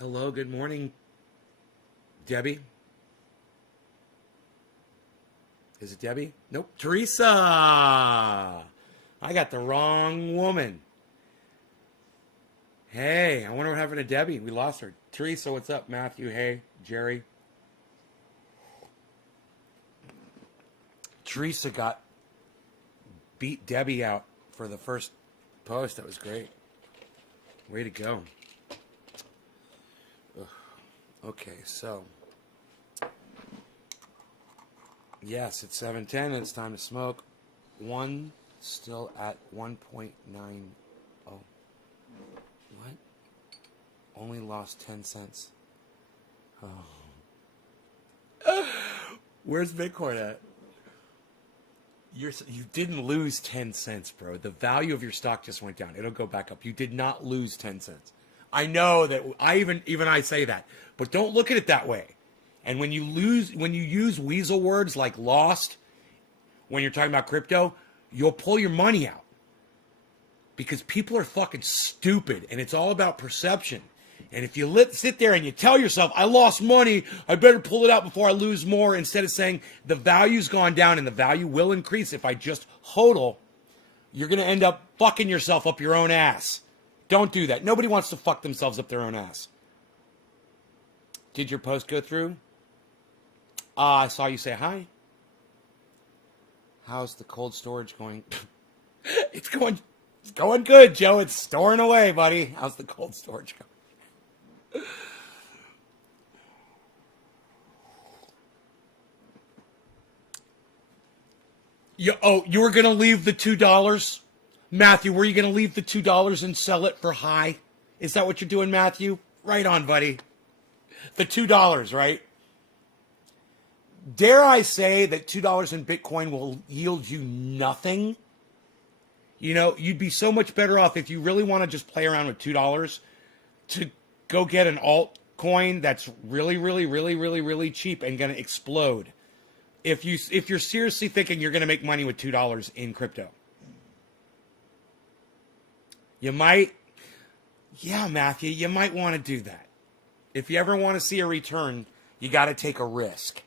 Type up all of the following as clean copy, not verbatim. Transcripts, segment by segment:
Hello, good morning, Debbie. Is it Debbie? Nope. Teresa! I got the wrong woman. Hey, I wonder what happened to Debbie. We lost her. Teresa, what's up? Matthew, hey. Jerry. Teresa beat Debbie out for the first post. That was great. Way to go. Ugh. Okay, so. Yes, it's 7:10 and it's time to smoke. One still at 1.90. What? Only lost 10 cents. Oh. Where's Bitcoin at? You didn't lose 10 cents, bro. The value of your stock just went down. It'll go back up. You did not lose 10 cents. I know that even I say that, but don't look at it that way. And when you use weasel words like lost, when you're talking about crypto, you'll pull your money out. Because people are fucking stupid, and it's all about perception. And if you sit there and you tell yourself, I lost money, I better pull it out before I lose more, instead of saying the value's gone down and the value will increase if I just hodl, you're going to end up fucking yourself up your own ass. Don't do that. Nobody wants to fuck themselves up their own ass. Did your post go through? I saw you say hi. How's the cold storage going? It's going good, Joe. It's storing away, buddy. How's the cold storage going? You were going to leave the $2? Matthew, were you going to leave the $2 and sell it for high? Is that what you're doing, Matthew? Right on, buddy. The $2, right? Dare I say that $2 in Bitcoin will yield you nothing? You know, you'd be so much better off if you really want to just play around with $2 to go get an altcoin that's really, really, really, really, really cheap and going to explode. If you're seriously thinking you're going to make money with $2 in crypto. You might, yeah, Matthew, you might want to do that. If you ever want to see a return, you got to take a risk.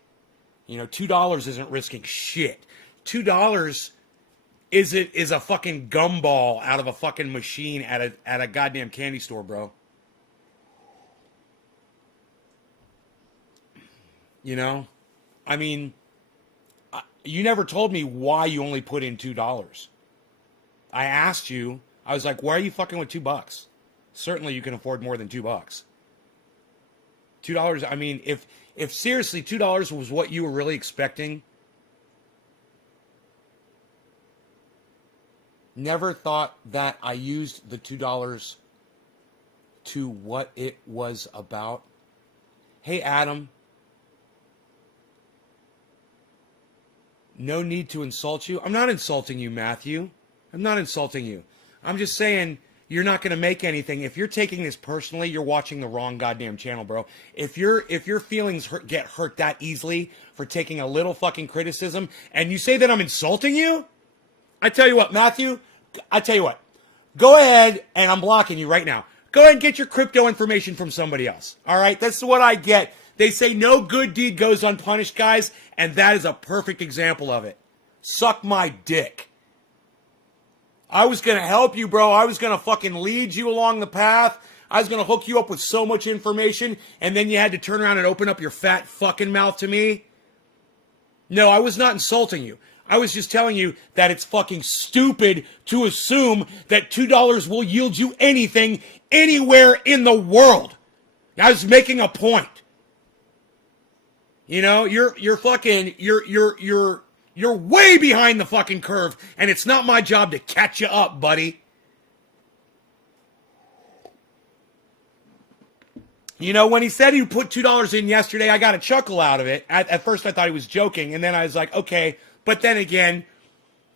You know, $2 isn't risking shit. $2 is a fucking gumball out of a fucking machine at a goddamn candy store, bro. You know? I mean, you never told me why you only put in $2. I asked you, I was like, why are you fucking with $2? Certainly you can afford more than $2. $2, I mean, if seriously $2 was what you were really expecting, never thought that I used the $2 to what it was about. Hey, Adam. No need to insult you. I'm not insulting you, Matthew. I'm not insulting you. I'm just saying you're not going to make anything. If you're taking this personally, you're watching the wrong goddamn channel, bro. If your feelings get hurt that easily for taking a little fucking criticism, and you say that I'm insulting you, I tell you what, Matthew, I tell you what, go ahead, and I'm blocking you right now. Go ahead and get your crypto information from somebody else. All right, that's what I get. They say no good deed goes unpunished, guys, and that is a perfect example of it. Suck my dick. I was going to help you, bro. I was going to fucking lead you along the path. I was going to hook you up with so much information, and then you had to turn around and open up your fat fucking mouth to me. No, I was not insulting you. I was just telling you that it's fucking stupid to assume that $2 will yield you anything anywhere in the world. I was making a point. You know, you're way behind the fucking curve, and it's not my job to catch you up, buddy. You know, when he said he put $2 in yesterday, I got a chuckle out of it. At first I thought he was joking, and then I was like, okay. But then again,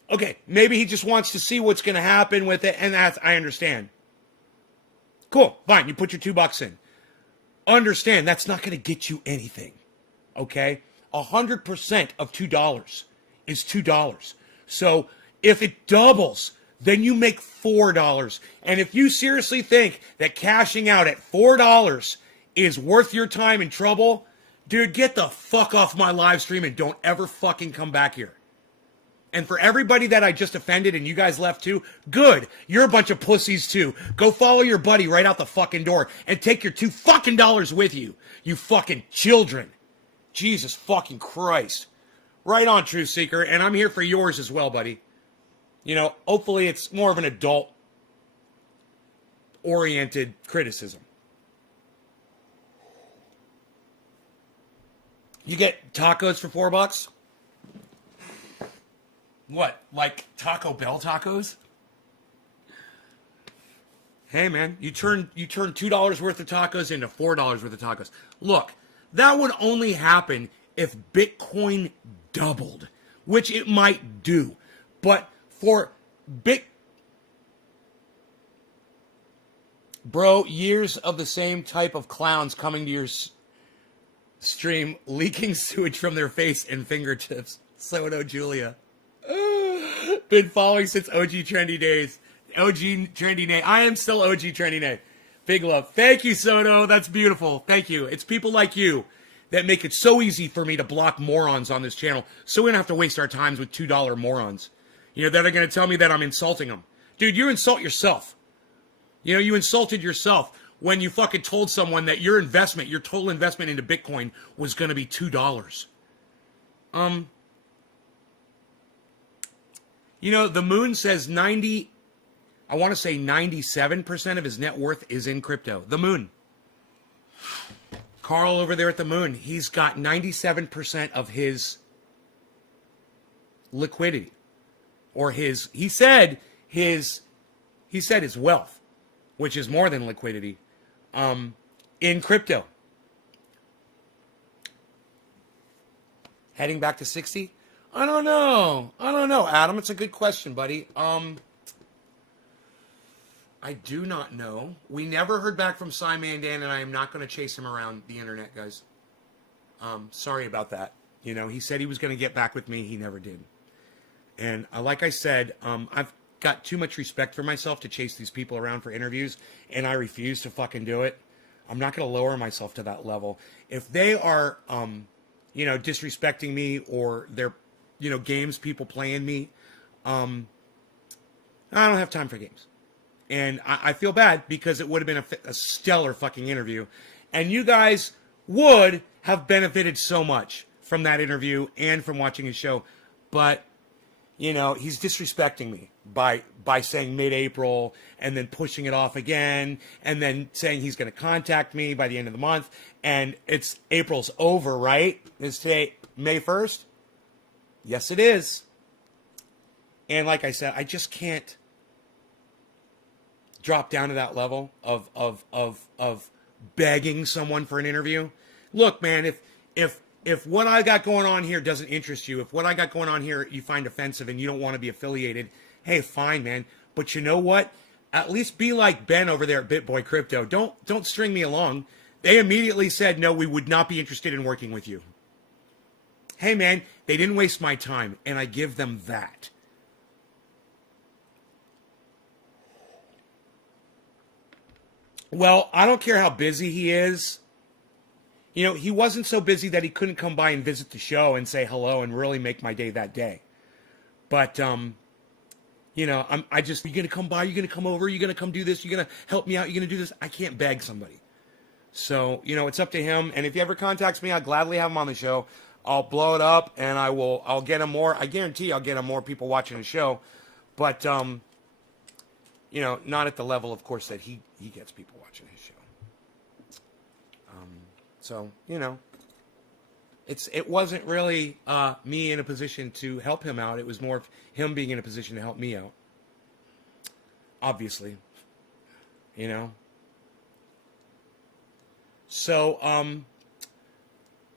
okay, maybe he just wants to see what's going to happen with it, and I understand. Cool, fine, you put your $2 in. Understand, that's not going to get you anything, okay? 100% of $2 is $2. So if it doubles, then you make $4. And if you seriously think that cashing out at $4 is worth your time and trouble, dude, get the fuck off my live stream and don't ever fucking come back here. And for everybody that I just offended and you guys left too, good. You're a bunch of pussies too. Go follow your buddy right out the fucking door and take your $2 fucking with you. You fucking children. Jesus fucking Christ. Right on, Truth Seeker. And I'm here for yours as well, buddy. You know, hopefully it's more of an adult oriented criticism. You get tacos for $4? What, like Taco Bell tacos? Hey man, you turn $2 worth of tacos into $4 worth of tacos. Look, that would only happen if Bitcoin doubled, which it might do. But for Bro, years of the same type of clowns coming to your stream, leaking sewage from their face and fingertips. Soto Julia. Been following since OG Trendy days. OG Trendy Nay. I am still OG Trendy Nay. Big love. Thank you, Soto. That's beautiful. Thank you. It's people like you that make it so easy for me to block morons on this channel so we don't have to waste our times with $2 morons. You know, that are going to tell me that I'm insulting them. Dude, you insult yourself. You know, you insulted yourself when you fucking told someone that your investment, your total investment into Bitcoin was going to be $2. You know, the Moon says 97% of his net worth is in crypto. The Moon. Carl over there at the Moon, he's got 97% of his liquidity. Or he said his wealth, which is more than liquidity, in crypto. Heading back to 60? I don't know, Adam. It's a good question, buddy. I do not know. We never heard back from Cy Mandan, and I am not going to chase him around the internet, guys. Sorry about that. You know, he said he was going to get back with me. He never did. And like I said, I've got too much respect for myself to chase these people around for interviews, and I refuse to fucking do it. I'm not going to lower myself to that level. If they are, disrespecting me or they're, games people playing me, I don't have time for games. And I feel bad because it would have been a stellar fucking interview. And you guys would have benefited so much from that interview and from watching his show. But, he's disrespecting me by saying mid-April and then pushing it off again and then saying he's going to contact me by the end of the month. And April's over, right? Is today May 1st? Yes, it is. And like I said, I just can't drop down to that level of begging someone for an interview. Look, man, if what I got going on here doesn't interest you, if what I got going on here you find offensive and you don't want to be affiliated, hey, fine, man. But you know what? At least be like Ben over there at BitBoy Crypto. Don't string me along. They immediately said, no, we would not be interested in working with you. Hey, man, they didn't waste my time, and I give them that. Well, I don't care how busy he is. He wasn't so busy that he couldn't come by and visit the show and say hello and really make my day that day. But, you're going to come by, you're going to come over, you're going to come do this, you're going to help me out, you're going to do this. I can't beg somebody. So, it's up to him. And if he ever contacts me, I'll gladly have him on the show. I'll blow it up and I'll get him more. I guarantee I'll get him more people watching the show. But, not at the level, of course, that he gets people watching his show. So, it wasn't really me in a position to help him out. It was more of him being in a position to help me out. Obviously. So,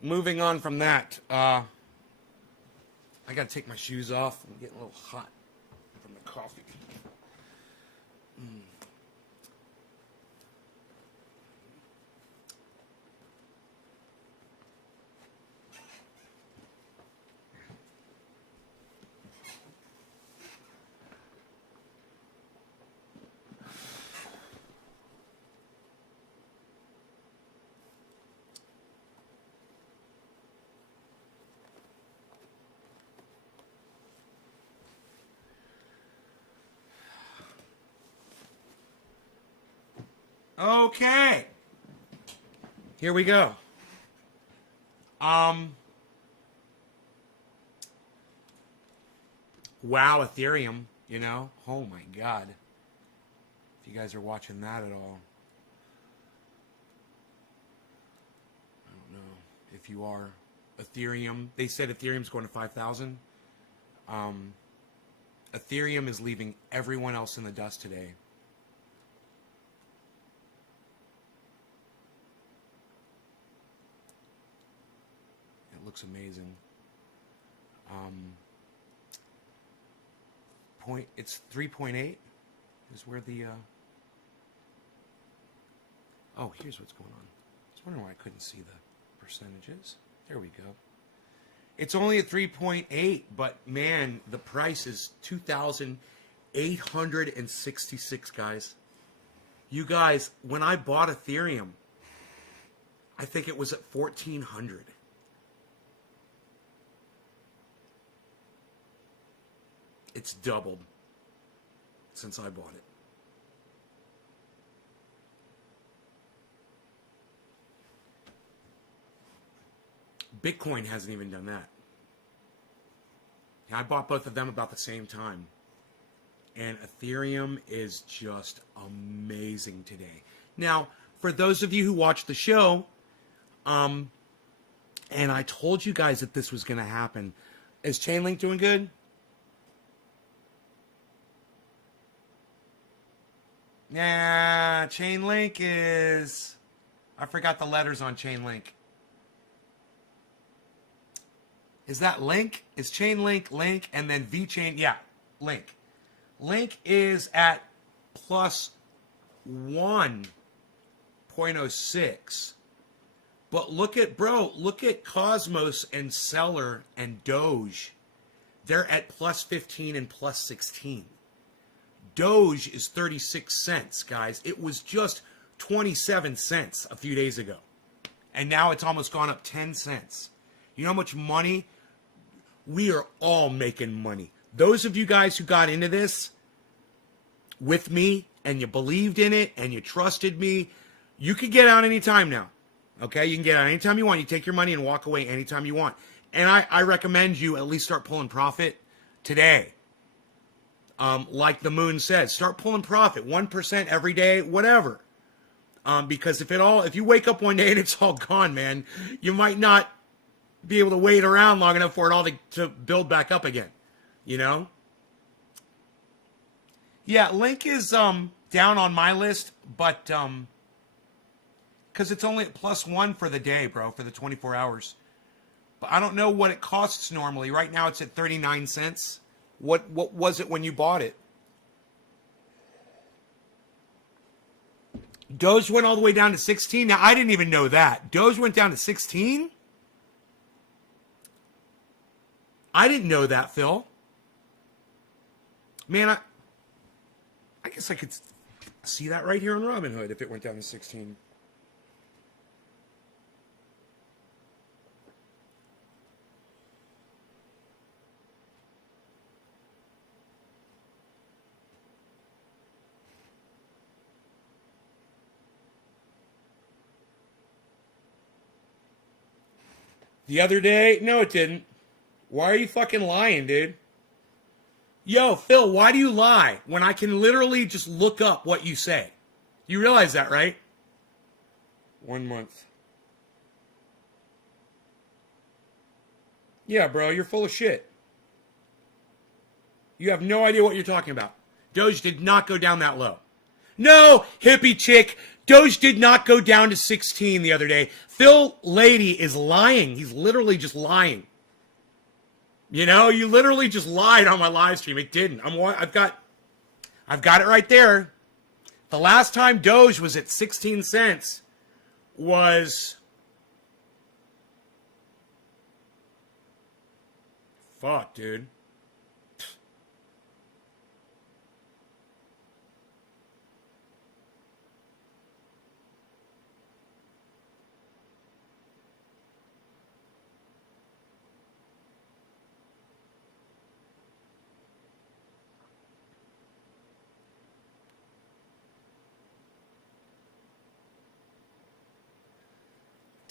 moving on from that, I got to take my shoes off. I'm getting a little hot from the coffee. Okay. Here we go. Wow, Ethereum, you know? Oh my God. If you guys are watching that at all. I don't know if you are. Ethereum, they said Ethereum's going to 5,000. Ethereum is leaving everyone else in the dust today. It looks amazing. It's 3.8 is where the oh, here's what's going on. I was wondering why I couldn't see the percentages. There we go. It's only at 3.8, but man, the price is 2,866, guys. You guys, when I bought Ethereum, I think it was at 1,400. It's doubled since I bought it. Bitcoin hasn't even done that. I bought both of them about the same time. And Ethereum is just amazing today. Now, for those of you who watch the show, and I told you guys that this was going to happen. Is Chainlink doing good? Nah, Chainlink is... I forgot the letters on Chainlink. Is that Link? Is Chainlink, Link, and then VeChain? Yeah, Link. Link is at plus 1.06. But look at Cosmos and Stellar and Doge. They're at plus 15 and plus 16. Doge is 36 cents, guys. It was just 27 cents a few days ago. And now it's almost gone up 10 cents. You know how much money? We are all making money. Those of you guys who got into this with me and you believed in it and you trusted me, you can get out anytime now. Okay? You can get out anytime you want. You take your money and walk away anytime you want. And I recommend you at least start pulling profit today. Like the moon says, start pulling profit, 1% every day, whatever. Because if you wake up one day and it's all gone, man, you might not be able to wait around long enough for it all to build back up again, you know? Yeah, Link is down on my list, but because it's only at plus 1 for the day, bro, for the 24 hours. But I don't know what it costs normally. Right now it's at 39 cents. What was it when you bought it? Doge went all the way down to 16. Now, I didn't even know that. Doge went down to 16? I didn't know that, Phil. Man, I guess I could see that right here on Robinhood if it went down to 16. The other day? No, it didn't. Why are you fucking lying, dude? Yo, Phil, why do you lie when I can literally just look up what you say? You realize that, right? 1 month. Yeah, bro, you're full of shit. You have no idea what you're talking about. Doge did not go down that low. No, hippie chick. Doge did not go down to 16 the other day. Phil Lady is lying. He's literally just lying. You know, you literally just lied on my live stream. It didn't. I've got it right there. The last time Doge was at 16 cents was... Fuck, dude.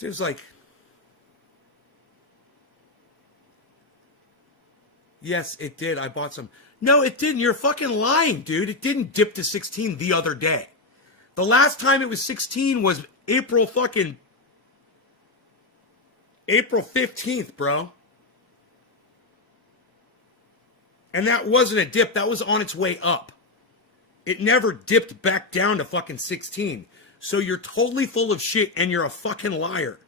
It was like, yes, it did. I bought some. No, it didn't. You're fucking lying, dude. It didn't dip to 16 the other day. The last time it was 16 was April 15th, bro. And that wasn't a dip. That was on its way up. It never dipped back down to fucking 16. So you're totally full of shit and you're a fucking liar.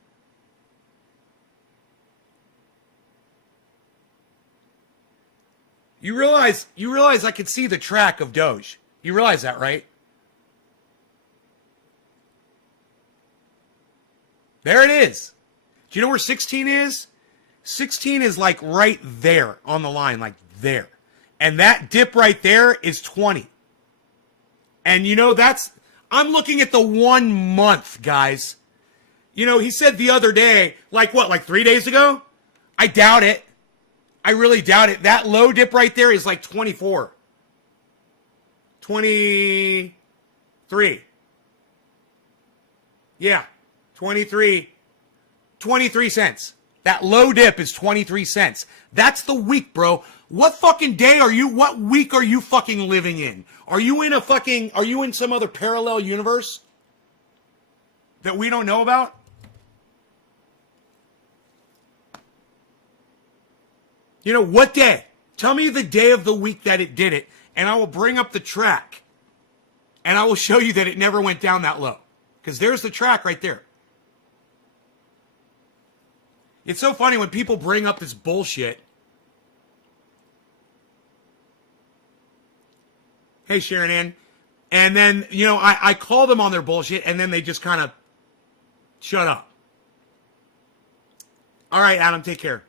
You realize I could see the track of Doge. You realize that, right? There it is. Do you know where 16 is? 16 is like right there on the line, like there. And that dip right there is 20. And you know, I'm looking at the 1 month, guys. You know, he said the other day, like 3 days ago? I doubt it. I really doubt it. That low dip right there is like 24. 23. Yeah, 23 cents. That low dip is 23 cents. That's the week, bro. What fucking day what week are you fucking living in? Are you in some other parallel universe that we don't know about? You know, what day? Tell me the day of the week that it did it, and I will bring up the track, and I will show you that it never went down that low. Because there's the track right there. It's so funny when people bring up this bullshit. Hey, Sharon Ann. And then, you know, I call them on their bullshit, and then they just kind of shut up. All right, Adam, take care.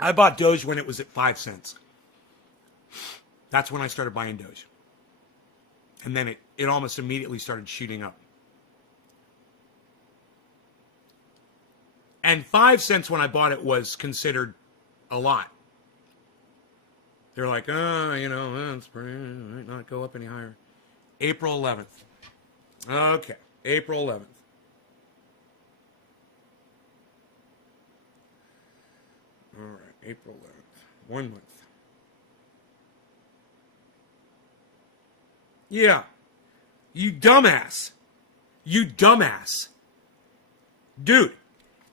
I bought Doge when it was at 5 cents. That's when I started buying Doge. And then it almost immediately started shooting up. And 5 cents when I bought it was considered a lot. They're like, it's pretty, it might not go up any higher. April 11th. Okay, April 11th. All right, April 11th. 1 month. Yeah. You dumbass. You dumbass. Dude,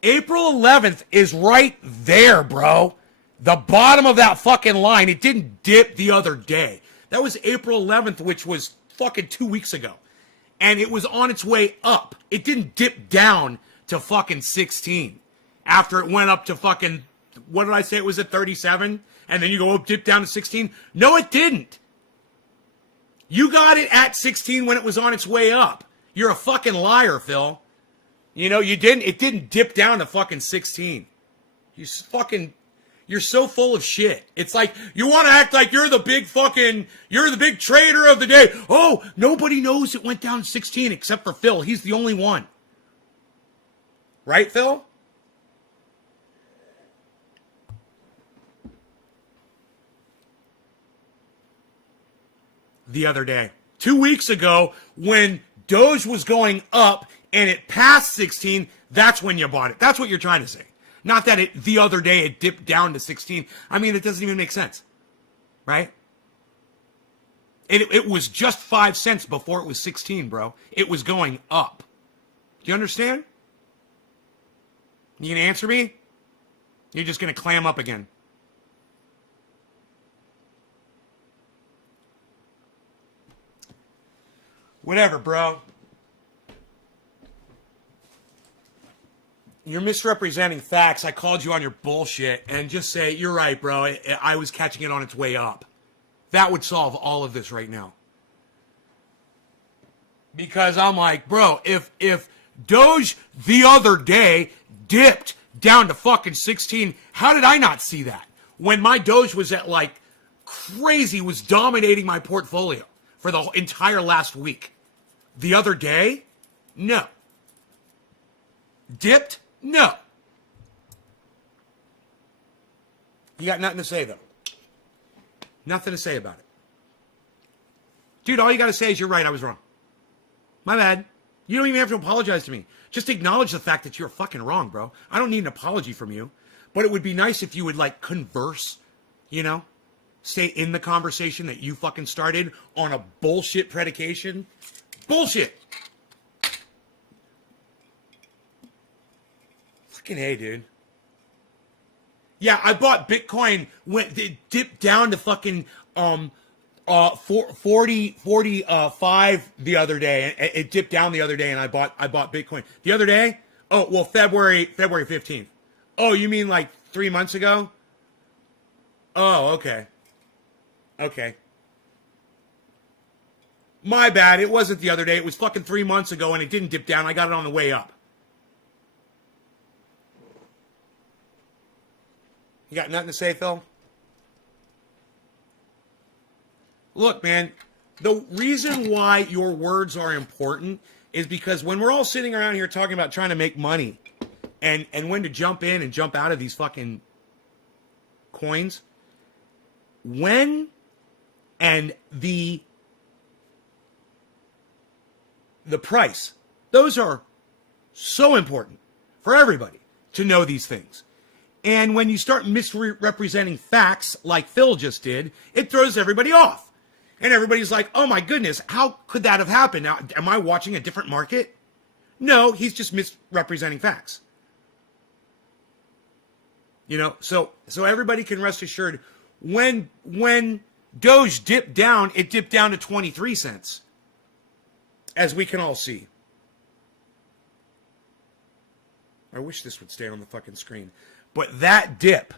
April 11th is right there, bro. The bottom of that fucking line. It didn't dip the other day. That was April 11th, which was fucking 2 weeks ago. And it was on its way up. It didn't dip down to fucking 16. After it went up to fucking, what did I say? It was at 37? And then you go up, dip down to 16? No, it didn't. You got it at 16 when it was on its way up. You're a fucking liar, Phil. You know, you didn't. It didn't dip down to fucking 16. You're so full of shit. It's like, you want to act like you're the big trader of the day. Oh, nobody knows it went down to 16 except for Phil. He's the only one. Right, Phil? The other day. 2 weeks ago, when Doge was going up and it passed 16, that's when you bought it. That's what you're trying to say. Not that the other day it dipped down to 16. I mean, it doesn't even make sense. Right? It was just 5 cents before it was 16, bro. It was going up. Do you understand? You gonna answer me? You're just gonna clam up again. Whatever, bro. You're misrepresenting facts. I called you on your bullshit, and just say, you're right, bro. I was catching it on its way up. That would solve all of this right now. Because I'm like, bro, if Doge the other day dipped down to fucking 16, how did I not see that? When my Doge was at like crazy, was dominating my portfolio for the entire last week. The other day? No. Dipped? No. You got nothing to say, though. Nothing to say about it. Dude, all you got to say is you're right, I was wrong. My bad. You don't even have to apologize to me. Just acknowledge the fact that you're fucking wrong, bro. I don't need an apology from you. But it would be nice if you would, like, converse, you know? Stay in the conversation that you fucking started on a bullshit predication. Bullshit! Fucking A, dude. Yeah, I bought Bitcoin when it dipped down to fucking 45 the other day. It dipped down the other day, and I bought Bitcoin the other day. Oh well, February 15th. Oh, you mean like 3 months ago? Oh, okay. Okay. My bad. It wasn't the other day. It was fucking 3 months ago, and it didn't dip down. I got it on the way up. You got nothing to say, Phil? Look, man, the reason why your words are important is because when we're all sitting around here talking about trying to make money and when to jump in and jump out of these fucking coins, when and the price, those are so important for everybody to know these things. And when you start misrepresenting facts like Phil just did, it throws everybody off. And everybody's like, oh my goodness, how could that have happened? Now, am I watching a different market? No, he's just misrepresenting facts. You know, so everybody can rest assured when Doge dipped down, it dipped down to 23 cents. As we can all see. I wish this would stay on the fucking screen. But that dip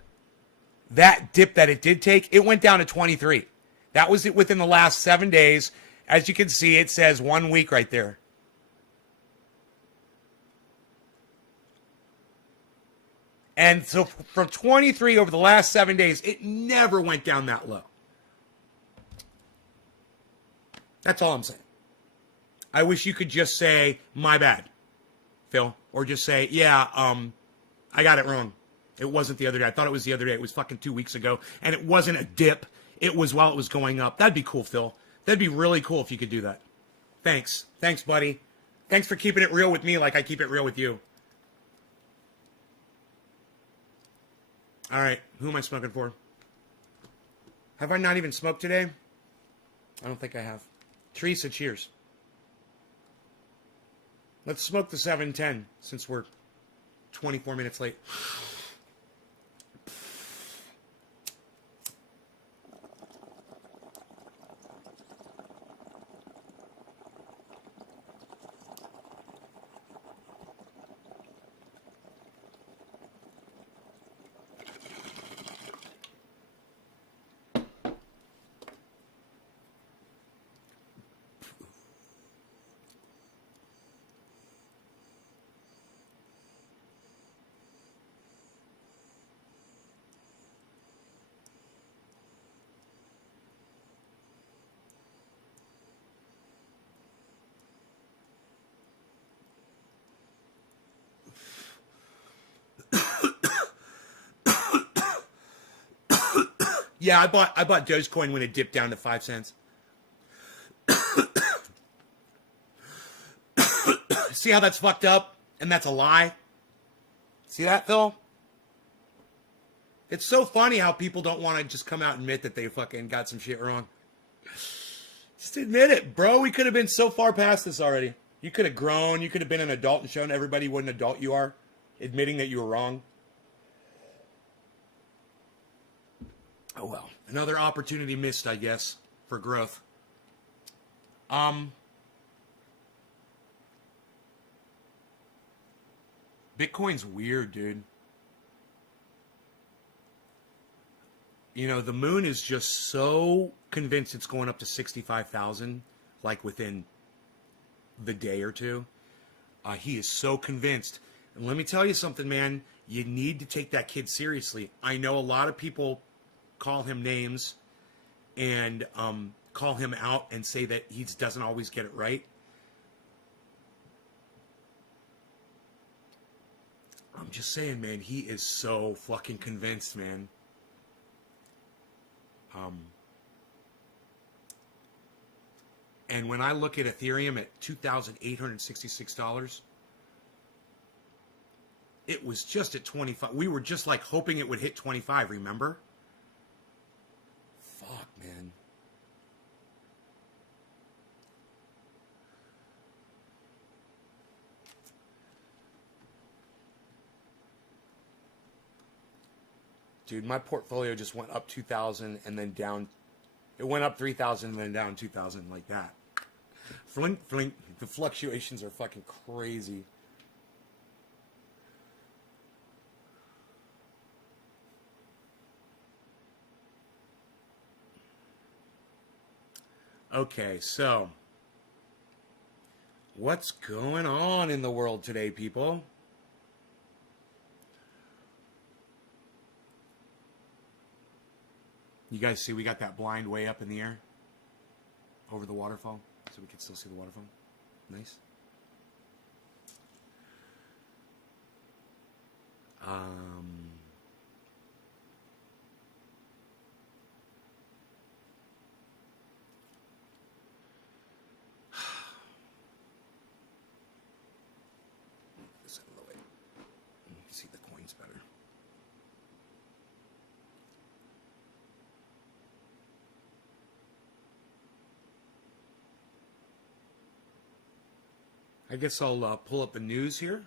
that it did take, it went down to 23. That was it within the last 7 days. As you can see, it says 1 week right there. And so from 23 over the last 7 days, it never went down that low. That's all I'm saying. I wish you could just say, my bad, Phil. Or just say, yeah, I got it wrong. It wasn't the other day. I thought it was the other day. It was fucking 2 weeks ago. And it wasn't a dip. It was while it was going up. That'd be cool, Phil. That'd be really cool if you could do that. Thanks. Thanks, buddy. Thanks for keeping it real with me like I keep it real with you. All right. Who am I smoking for? Have I not even smoked today? I don't think I have. Teresa, cheers. Let's smoke the 710 since we're 24 minutes late. Yeah, I bought Dogecoin when it dipped down to 5 cents. See how that's fucked up? And that's a lie? See that, Phil? It's so funny how people don't want to just come out and admit that they fucking got some shit wrong. Just admit it, bro. We could have been so far past this already. You could have grown. You could have been an adult and shown everybody what an adult you are, admitting that you were wrong. Oh, well. Another opportunity missed, I guess, for growth. Bitcoin's weird, dude. You know, the moon is just so convinced it's going up to 65,000, like within the day or two. He is so convinced. And let me tell you something, man. You need to take that kid seriously. I know a lot of people call him names and call him out and say that he doesn't always get it right. I'm just saying, man, he is so fucking convinced, man. And when I look at Ethereum at $2,866, it was just at 25. We were just like hoping it would hit 25, remember? Fuck, man. Dude, my portfolio just went up 2,000 and then down. It went up 3,000 and then down 2,000 like that. Flink, flink. The fluctuations are fucking crazy. Okay, so what's going on in the world today, people? You guys see we got that blind way up in the air over the waterfall, so we can still see the waterfall. Nice. This out of the way. You can see the coins better. I guess I'll pull up the news here.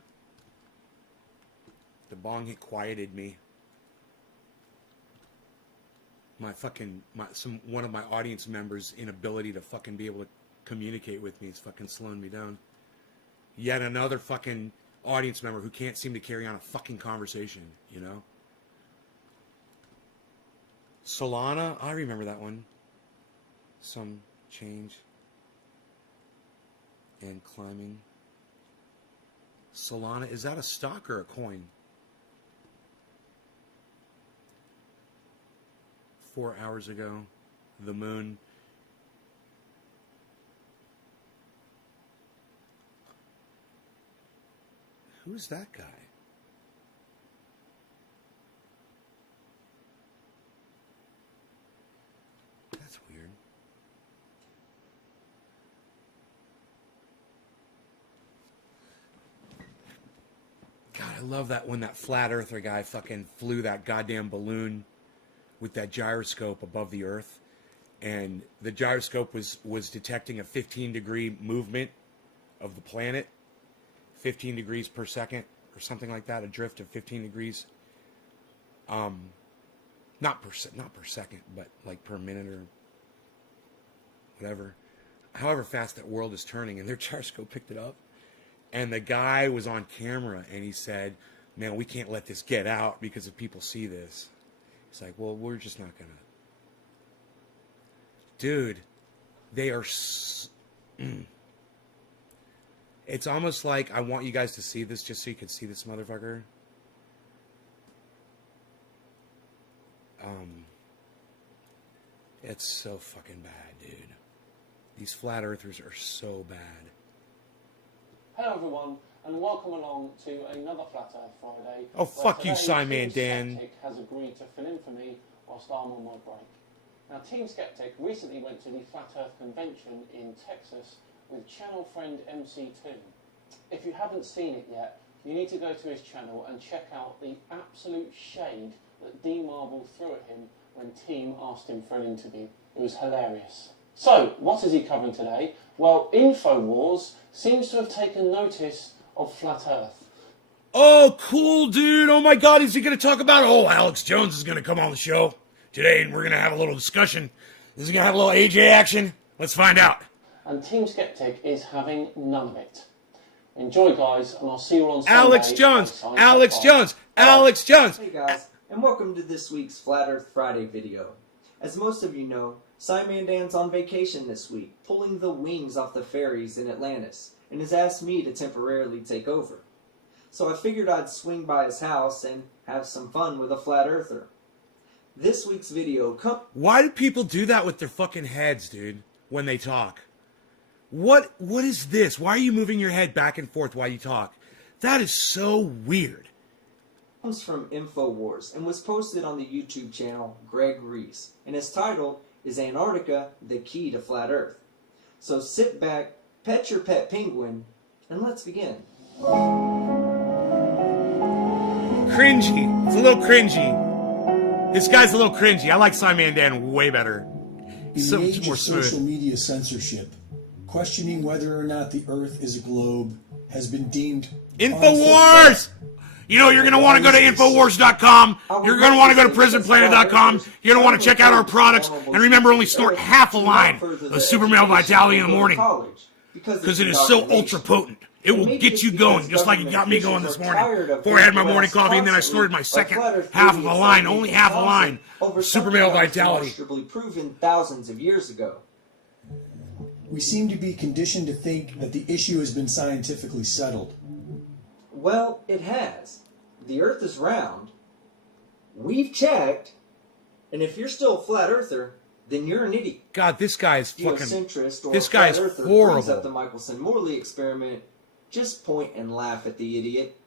The bong had quieted me. One of my audience members' inability to fucking be able to communicate with me is fucking slowing me down. Yet another fucking audience member who can't seem to carry on a fucking conversation, you know? Solana, I remember that one. Some change. And climbing. Solana, is that a stock or a coin? 4 hours ago, the moon. Who's that guy? That's weird. God, I love that when that flat earther guy fucking flew that goddamn balloon with that gyroscope above the earth, and the gyroscope was detecting a 15-degree movement of the planet, 15 degrees per second or something like that, a drift of 15 degrees. Not per second, but like per minute or whatever. However fast that world is turning, and their gyroscope picked it up. And the guy was on camera, and he said, "Man, we can't let this get out because if people see this." It's like, well, we're just not gonna. Dude, they are. It's almost like I want you guys to see this just so you can see this motherfucker. It's so fucking bad, dude. These flat earthers are so bad. Hello everyone, and welcome along to another Flat Earth Friday. Oh, fuck you, Simon Dan. Team Skeptic has agreed to fill in for me whilst I'm on my break. Now, Team Skeptic recently went to the Flat Earth Convention in Texas with channel friend MC2. If you haven't seen it yet, you need to go to his channel and check out the absolute shade that D Marble threw at him when Team asked him for an interview. It was hilarious. So, what is he covering today? Well, InfoWars seems to have taken notice of Flat Earth. Oh, cool, dude. Oh, my God. Is he going to talk about it? Oh, Alex Jones is going to come on the show today, and we're going to have a little discussion. Is he going to have a little AJ action? Let's find out. And Team Skeptic is having none of it. Enjoy, guys, and I'll see you all on Sunday. Alex Jones. Alex Jones. Alex Jones. Hey, guys, and welcome to this week's Flat Earth Friday video. As most of you know, Simon Dan's on vacation this week, pulling the wings off the ferries in Atlantis, and has asked me to temporarily take over. So I figured I'd swing by his house and have some fun with a flat earther. This week's video Why do people do that with their fucking heads, dude, when they talk? What is this? Why are you moving your head back and forth while you talk? That is so weird. comes from InfoWars and was posted on the YouTube channel Greg Reese, and his title is Antarctica, the Key to Flat Earth. So sit back, pet your pet penguin, and let's begin. Cringy. It's a little cringy. This guy's a little cringy. I like Simon Dan way better. In So the much age more of social smooth. media censorship, questioning whether or not the Earth is a globe has been deemed InfoWars! You know, you're going to want to go to Infowars.com. You're going to want to go to PrisonPlanet.com. You're going to want to check out our products. And remember, only snort half a line of Super Male Vitality in the morning. Because it is so ultra potent. It will get you going, just like it got me going this morning. Before I had my morning coffee, and then I snorted my second half of a line, only half a line, of Super Male Vitality. Proven thousands of years ago. We seem to be conditioned to think that the issue has been scientifically settled. Well, it has. The Earth is round. We've checked. And if you're still a flat earther, then you're an idiot. God, this guy is fucking... Geocentrist or This a guy flat is earther brings up horrible. the Michelson-Morley experiment. Just point and laugh at the idiot.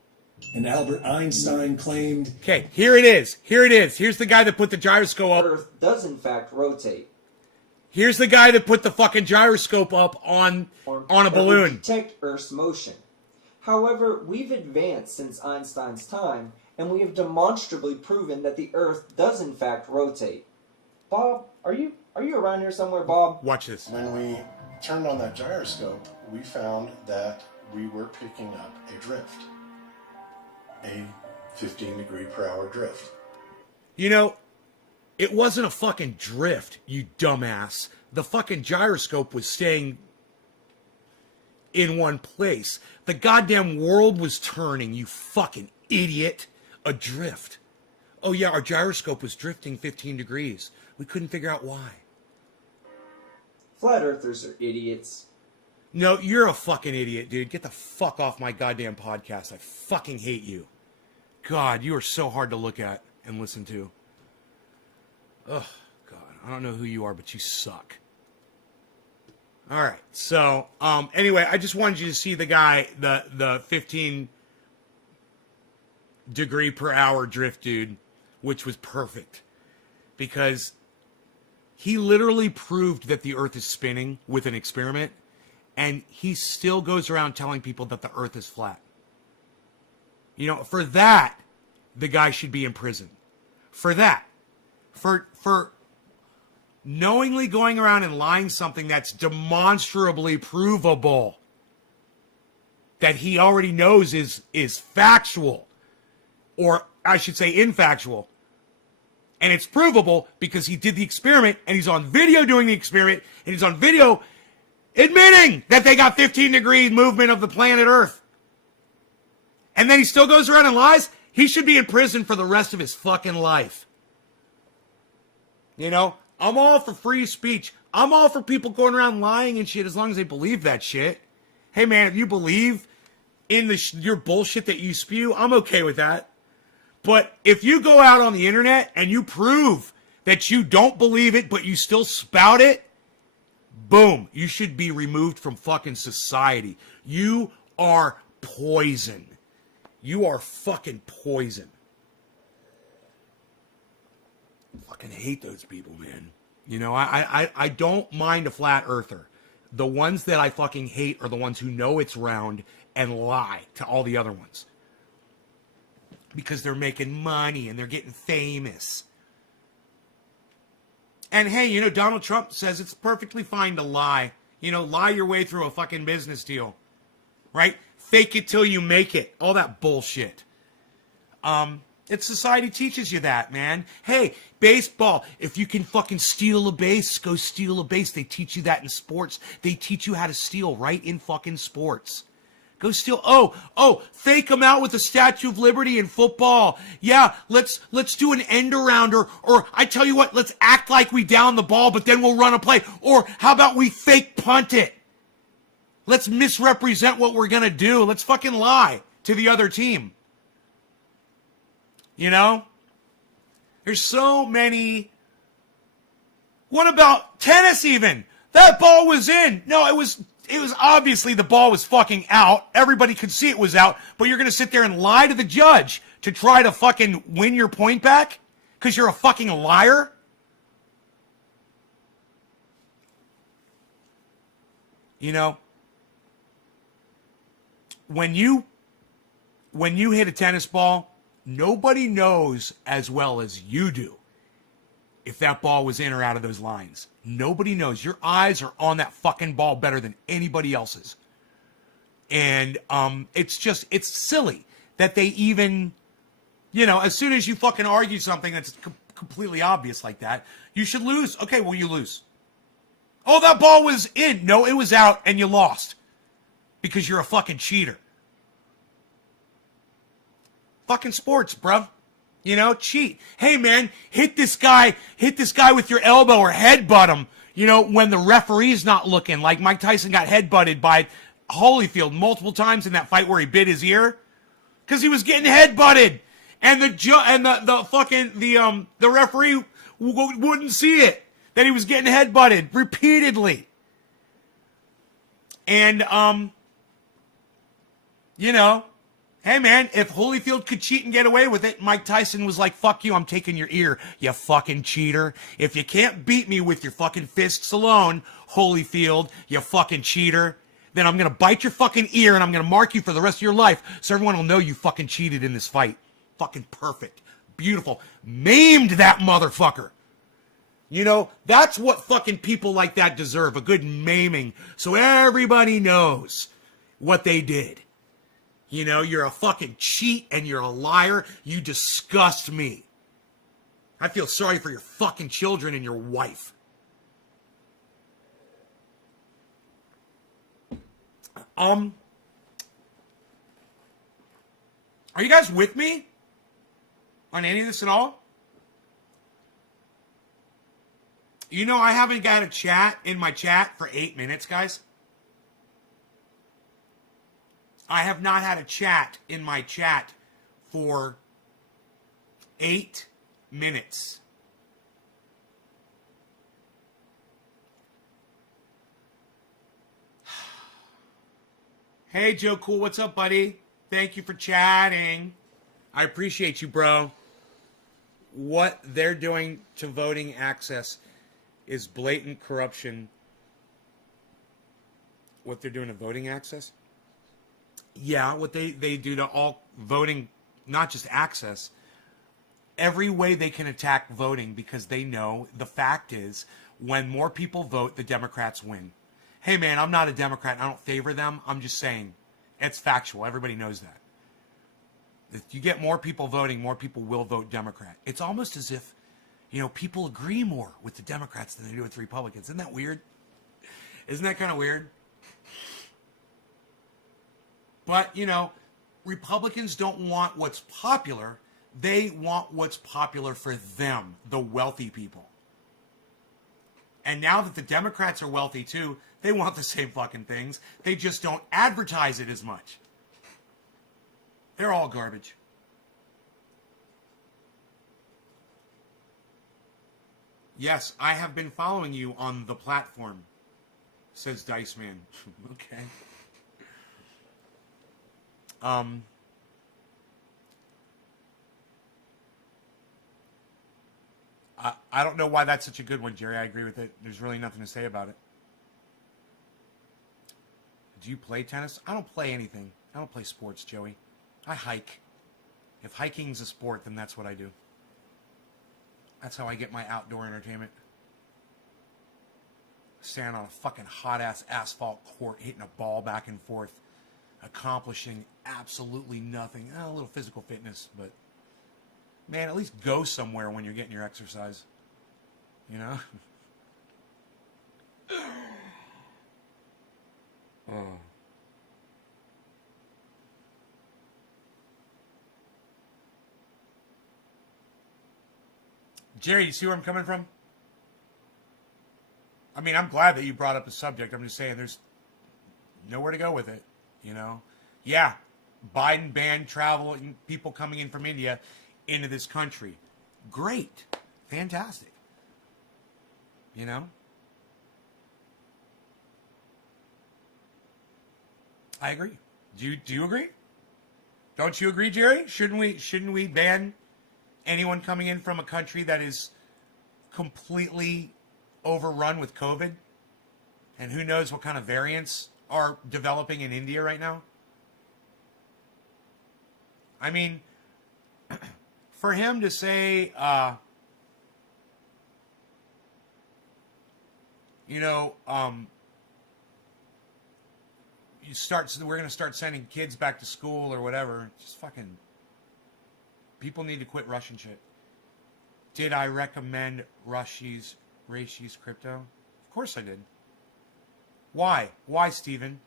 And Albert Einstein claimed Okay, here it is. Here it is. Here's the guy that put the gyroscope up. Earth does in fact rotate. Here's the guy that put the fucking gyroscope up on a That would balloon. detect Earth's motion. However, we've advanced since Einstein's time, and we have demonstrably proven that the Earth does in fact rotate. Bob, are you around here somewhere, Bob? Watch this. When we turned on that gyroscope, we found that we were picking up a drift. A 15-degree-per-hour drift. You know, it wasn't a fucking drift, you dumbass. The fucking gyroscope was staying in one place. The goddamn world was turning, you fucking idiot. A drift. Oh yeah, our gyroscope was drifting 15 degrees. We couldn't figure out why. Flat Earthers are idiots. No, you're a fucking idiot, dude. Get the fuck off my goddamn podcast. I fucking hate you. God, you are so hard to look at and listen to. Oh, God. I don't know who you are, but you suck. All right. So, anyway, I just wanted you to see the guy, the 15 degree per hour drift dude, which was perfect. Because he literally proved that the Earth is spinning with an experiment, and he still goes around telling people that the Earth is flat. You know, for that, the guy should be in prison. For that. For knowingly going around and lying something that's demonstrably provable. That he already knows is factual. Or I should say infactual. And it's provable because he did the experiment, and he's on video doing the experiment, and he's on video admitting that they got 15-degree movement of the planet Earth. And then he still goes around and lies? He should be in prison for the rest of his fucking life. You know, I'm all for free speech. I'm all for people going around lying and shit as long as they believe that shit. Hey man, if you believe in your bullshit that you spew, I'm okay with that. But if you go out on the internet and you prove that you don't believe it, but you still spout it, boom, you should be removed from fucking society. You are poison. You are fucking poison. Fucking hate those people, man. You know, I don't mind a flat earther. The ones that I fucking hate are the ones who know it's round and lie to all the other ones. Because they're making money and they're getting famous. And hey, you know, Donald Trump says it's perfectly fine to lie. You know, lie your way through a fucking business deal. Right? Fake it till you make it. All that bullshit. Society teaches you that, man. Hey, baseball. If you can fucking steal a base, go steal a base. They teach you that in sports. They teach you how to steal right in fucking sports. Go steal. Oh, fake them out with the Statue of Liberty in football. Yeah, let's do an end around, or I tell you what, let's act like we down the ball, but then we'll run a play. Or how about we fake punt it? Let's misrepresent what we're gonna do. Let's fucking lie to the other team. You know? There's so many. What about tennis even? That ball was in. No, it was obviously the ball was fucking out. Everybody could see it was out, but you're going to sit there and lie to the judge to try to fucking win your point back because you're a fucking liar? You know, when you hit a tennis ball, nobody knows as well as you do if that ball was in or out of those lines. Nobody knows. Your eyes are on that fucking ball better than anybody else's. And it's silly that they even, you know, as soon as you fucking argue something that's completely obvious like that, you should lose. Okay, well, you lose. Oh, that ball was in. No, it was out, and you lost. Because you're a fucking cheater. Fucking sports, bruv. You know, cheat. Hey, man, hit this guy with your elbow or headbutt him, you know, when the referee's not looking. Like Mike Tyson got headbutted by Holyfield multiple times in that fight where he bit his ear. Because he was getting headbutted. And the referee wouldn't see it. That he was getting headbutted repeatedly. And, you know, hey, man, if Holyfield could cheat and get away with it, Mike Tyson was like, fuck you, I'm taking your ear, you fucking cheater. If you can't beat me with your fucking fists alone, Holyfield, you fucking cheater, then I'm going to bite your fucking ear and I'm going to mark you for the rest of your life so everyone will know you fucking cheated in this fight. Fucking perfect. Beautiful. Maimed that motherfucker. You know, that's what fucking people like that deserve, a good maiming, so everybody knows what they did. You know, you're a fucking cheat and you're a liar. You disgust me. I feel sorry for your fucking children and your wife. Are you guys with me on any of this at all? You know, I haven't got a chat in my chat for 8 minutes, guys. I have not had a chat in my chat for 8 minutes. Hey, Joe Cool, what's up, buddy? Thank you for chatting. I appreciate you, bro. What they're doing to voting access is blatant corruption. What they're doing to voting access? Yeah, what they do to all voting, not just access, every way they can attack voting because they know the fact is when more people vote, the Democrats win. Hey, man, I'm not a Democrat. I don't favor them. I'm just saying it's factual. Everybody knows that. If you get more people voting, more people will vote Democrat. It's almost as if, you know, people agree more with the Democrats than they do with the Republicans. Isn't that weird? Isn't that kind of weird? But, you know, Republicans don't want what's popular. They want what's popular for them, the wealthy people. And now that the Democrats are wealthy too, they want the same fucking things. They just don't advertise it as much. They're all garbage. Yes, I have been following you on the platform, says Dice Man. Okay. I don't know why that's such a good one, Jerry. I agree with it. There's really nothing to say about it. Do you play tennis? I don't play anything. I don't play sports, Joey. I hike. If hiking's a sport, then that's what I do. That's how I get my outdoor entertainment. Stand on a fucking hot-ass asphalt court, hitting a ball back and forth, accomplishing absolutely nothing. A little physical fitness, but man, at least go somewhere when you're getting your exercise. You know? Oh. Jerry, you see where I'm coming from? I mean, I'm glad that you brought up the subject. I'm just saying there's nowhere to go with it, you know? Yeah, Biden banned travel and people coming in from India into this country. Great. Fantastic. You know? I agree. Do you agree? Don't you agree, Jerry? Shouldn't we ban anyone coming in from a country that is completely overrun with COVID? And who knows what kind of variants are developing in India right now? I mean, for him to say, we're going to start sending kids back to school or whatever. Just fucking, people need to quit Russian shit. Did I recommend Rashi's crypto? Of course I did. Why? Why, Steven?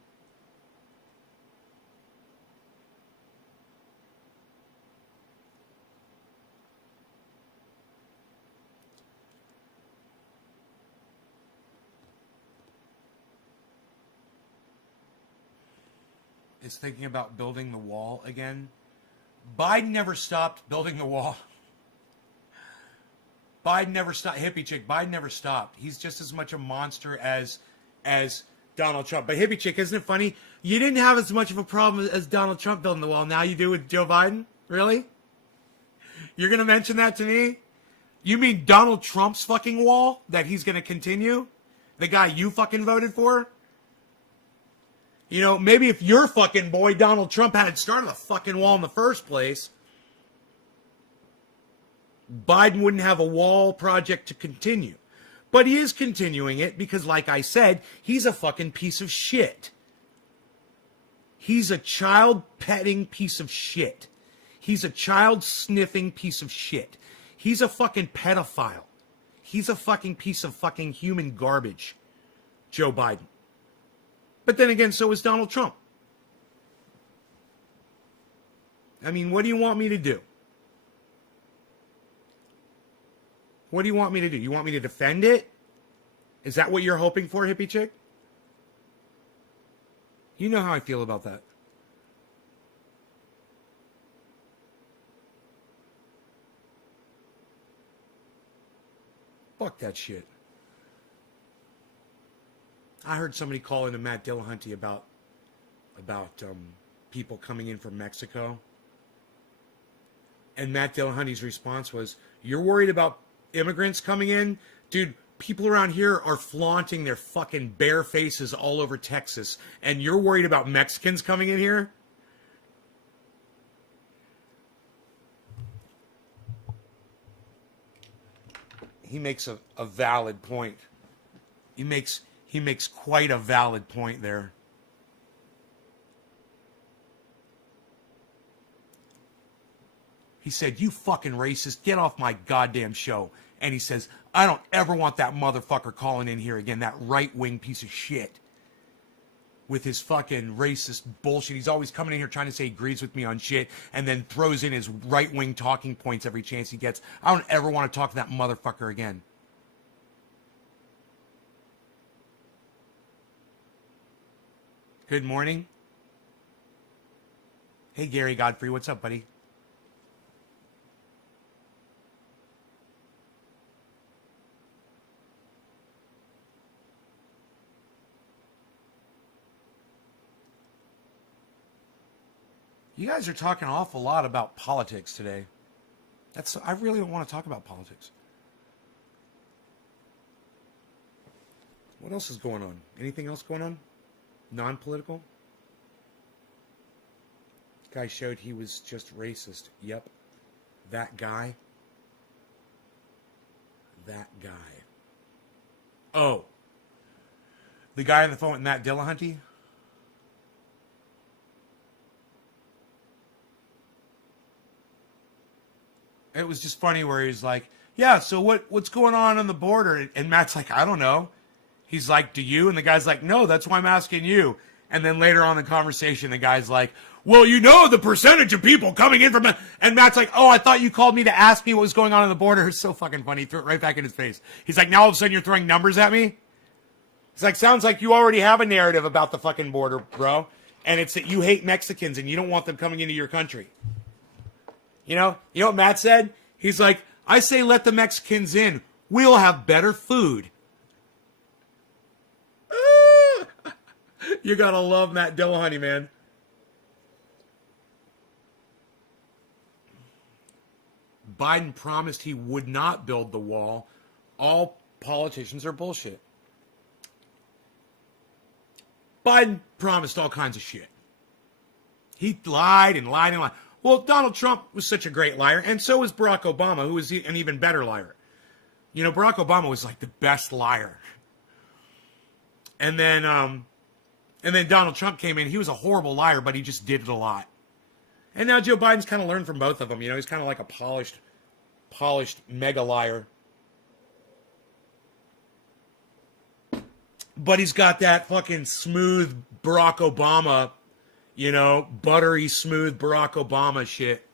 Is thinking about building the wall again. Biden never stopped building the wall. Biden never stopped. Hippie chick, Biden never stopped. He's just as much a monster as Donald Trump. But hippie chick, isn't it funny? You didn't have as much of a problem as Donald Trump building the wall. Now you do with Joe Biden? Really? You're going to mention that to me? You mean Donald Trump's fucking wall that he's going to continue? The guy you fucking voted for? You know, maybe if your fucking boy Donald Trump had started the fucking wall in the first place, Biden wouldn't have a wall project to continue. But he is continuing it because, like I said, he's a fucking piece of shit. He's a child-petting piece of shit. He's a child-sniffing piece of shit. He's a fucking pedophile. He's a fucking piece of fucking human garbage, Joe Biden. But then again, so is Donald Trump. I mean, what do you want me to do? What do you want me to do? You want me to defend it? Is that what you're hoping for, hippie chick? You know how I feel about that. Fuck that shit. I heard somebody call into Matt Dillahunty about people coming in from Mexico. And Matt Dillahunty's response was, "You're worried about immigrants coming in? Dude, people around here are flaunting their fucking bare faces all over Texas. And you're worried about Mexicans coming in here?" He makes a valid point. He makes quite a valid point there. He said, "You fucking racist, get off my goddamn show." And he says, "I don't ever want that motherfucker calling in here again, that right-wing piece of shit. With his fucking racist bullshit. He's always coming in here trying to say he agrees with me on shit and then throws in his right-wing talking points every chance he gets. I don't ever want to talk to that motherfucker again." Good morning. Hey, Gary Godfrey. What's up, buddy? You guys are talking an awful lot about politics today. I really don't want to talk about politics. What else is going on? Anything else going on? Non-political? Guy showed he was just racist. Yep. That guy. That guy. Oh. The guy on the phone with Matt Dillahunty? It was just funny where he's like, "Yeah, so what's going on the border?" And Matt's like, "I don't know." He's like, "Do you?" And the guy's like, "No, that's why I'm asking you." And then later on in the conversation, the guy's like, "Well, you know the percentage of people coming in from..." And Matt's like, "Oh, I thought you called me to ask me what was going on the border." It's so fucking funny. He threw it right back in his face. He's like, "Now all of a sudden you're throwing numbers at me?" It's like, sounds like you already have a narrative about the fucking border, bro. And it's that you hate Mexicans and you don't want them coming into your country. You know what Matt said? He's like, "I say let the Mexicans in. We'll have better food." You gotta love Matt Dillahunty, man. Biden promised he would not build the wall. All politicians are bullshit. Biden promised all kinds of shit. He lied and lied and lied. Well, Donald Trump was such a great liar, and so was Barack Obama, who was an even better liar. You know, Barack Obama was like the best liar. And then Donald Trump came in. He was a horrible liar, but he just did it a lot. And now Joe Biden's kind of learned from both of them. You know, he's kind of like a polished mega liar. But he's got that fucking smooth Barack Obama, you know, buttery smooth Barack Obama shit.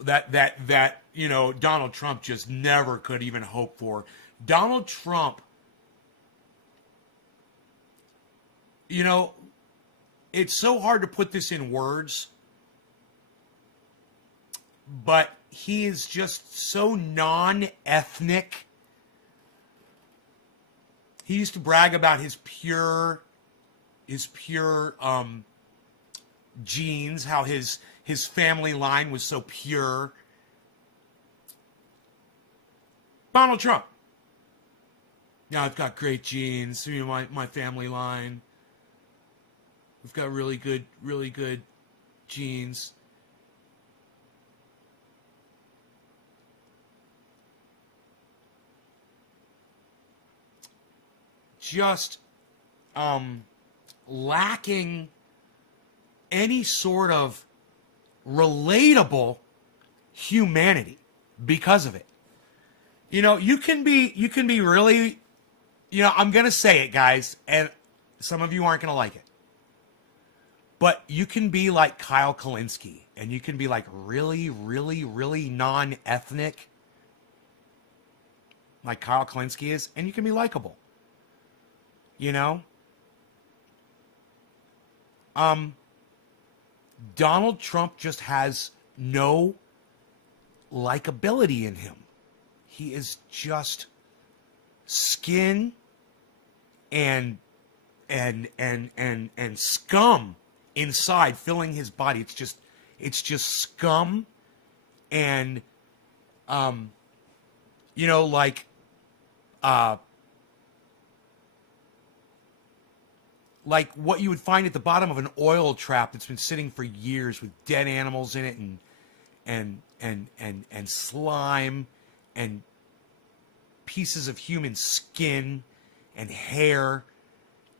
That you know, Donald Trump just never could even hope for. Donald Trump, you know, it's so hard to put this in words, but he is just so non-ethnic. He used to brag about his pure genes, how his family line was so pure. Donald Trump. Yeah, I've got great genes. You know, my family line. We've got really good genes. Just lacking any sort of relatable humanity because of it. You know, you can be really, you know, I'm going to say it, guys, and some of you aren't going to like it. But you can be like Kyle Kalinske, and you can be like really non-ethnic, like Kyle Kalinske is, and you can be likable. You know? Donald Trump just has no likability in him. He is just skin and scum inside, filling his body. It's just scum and you know, like what you would find at the bottom of an oil trap that's been sitting for years with dead animals in it and slime and pieces of human skin and hair.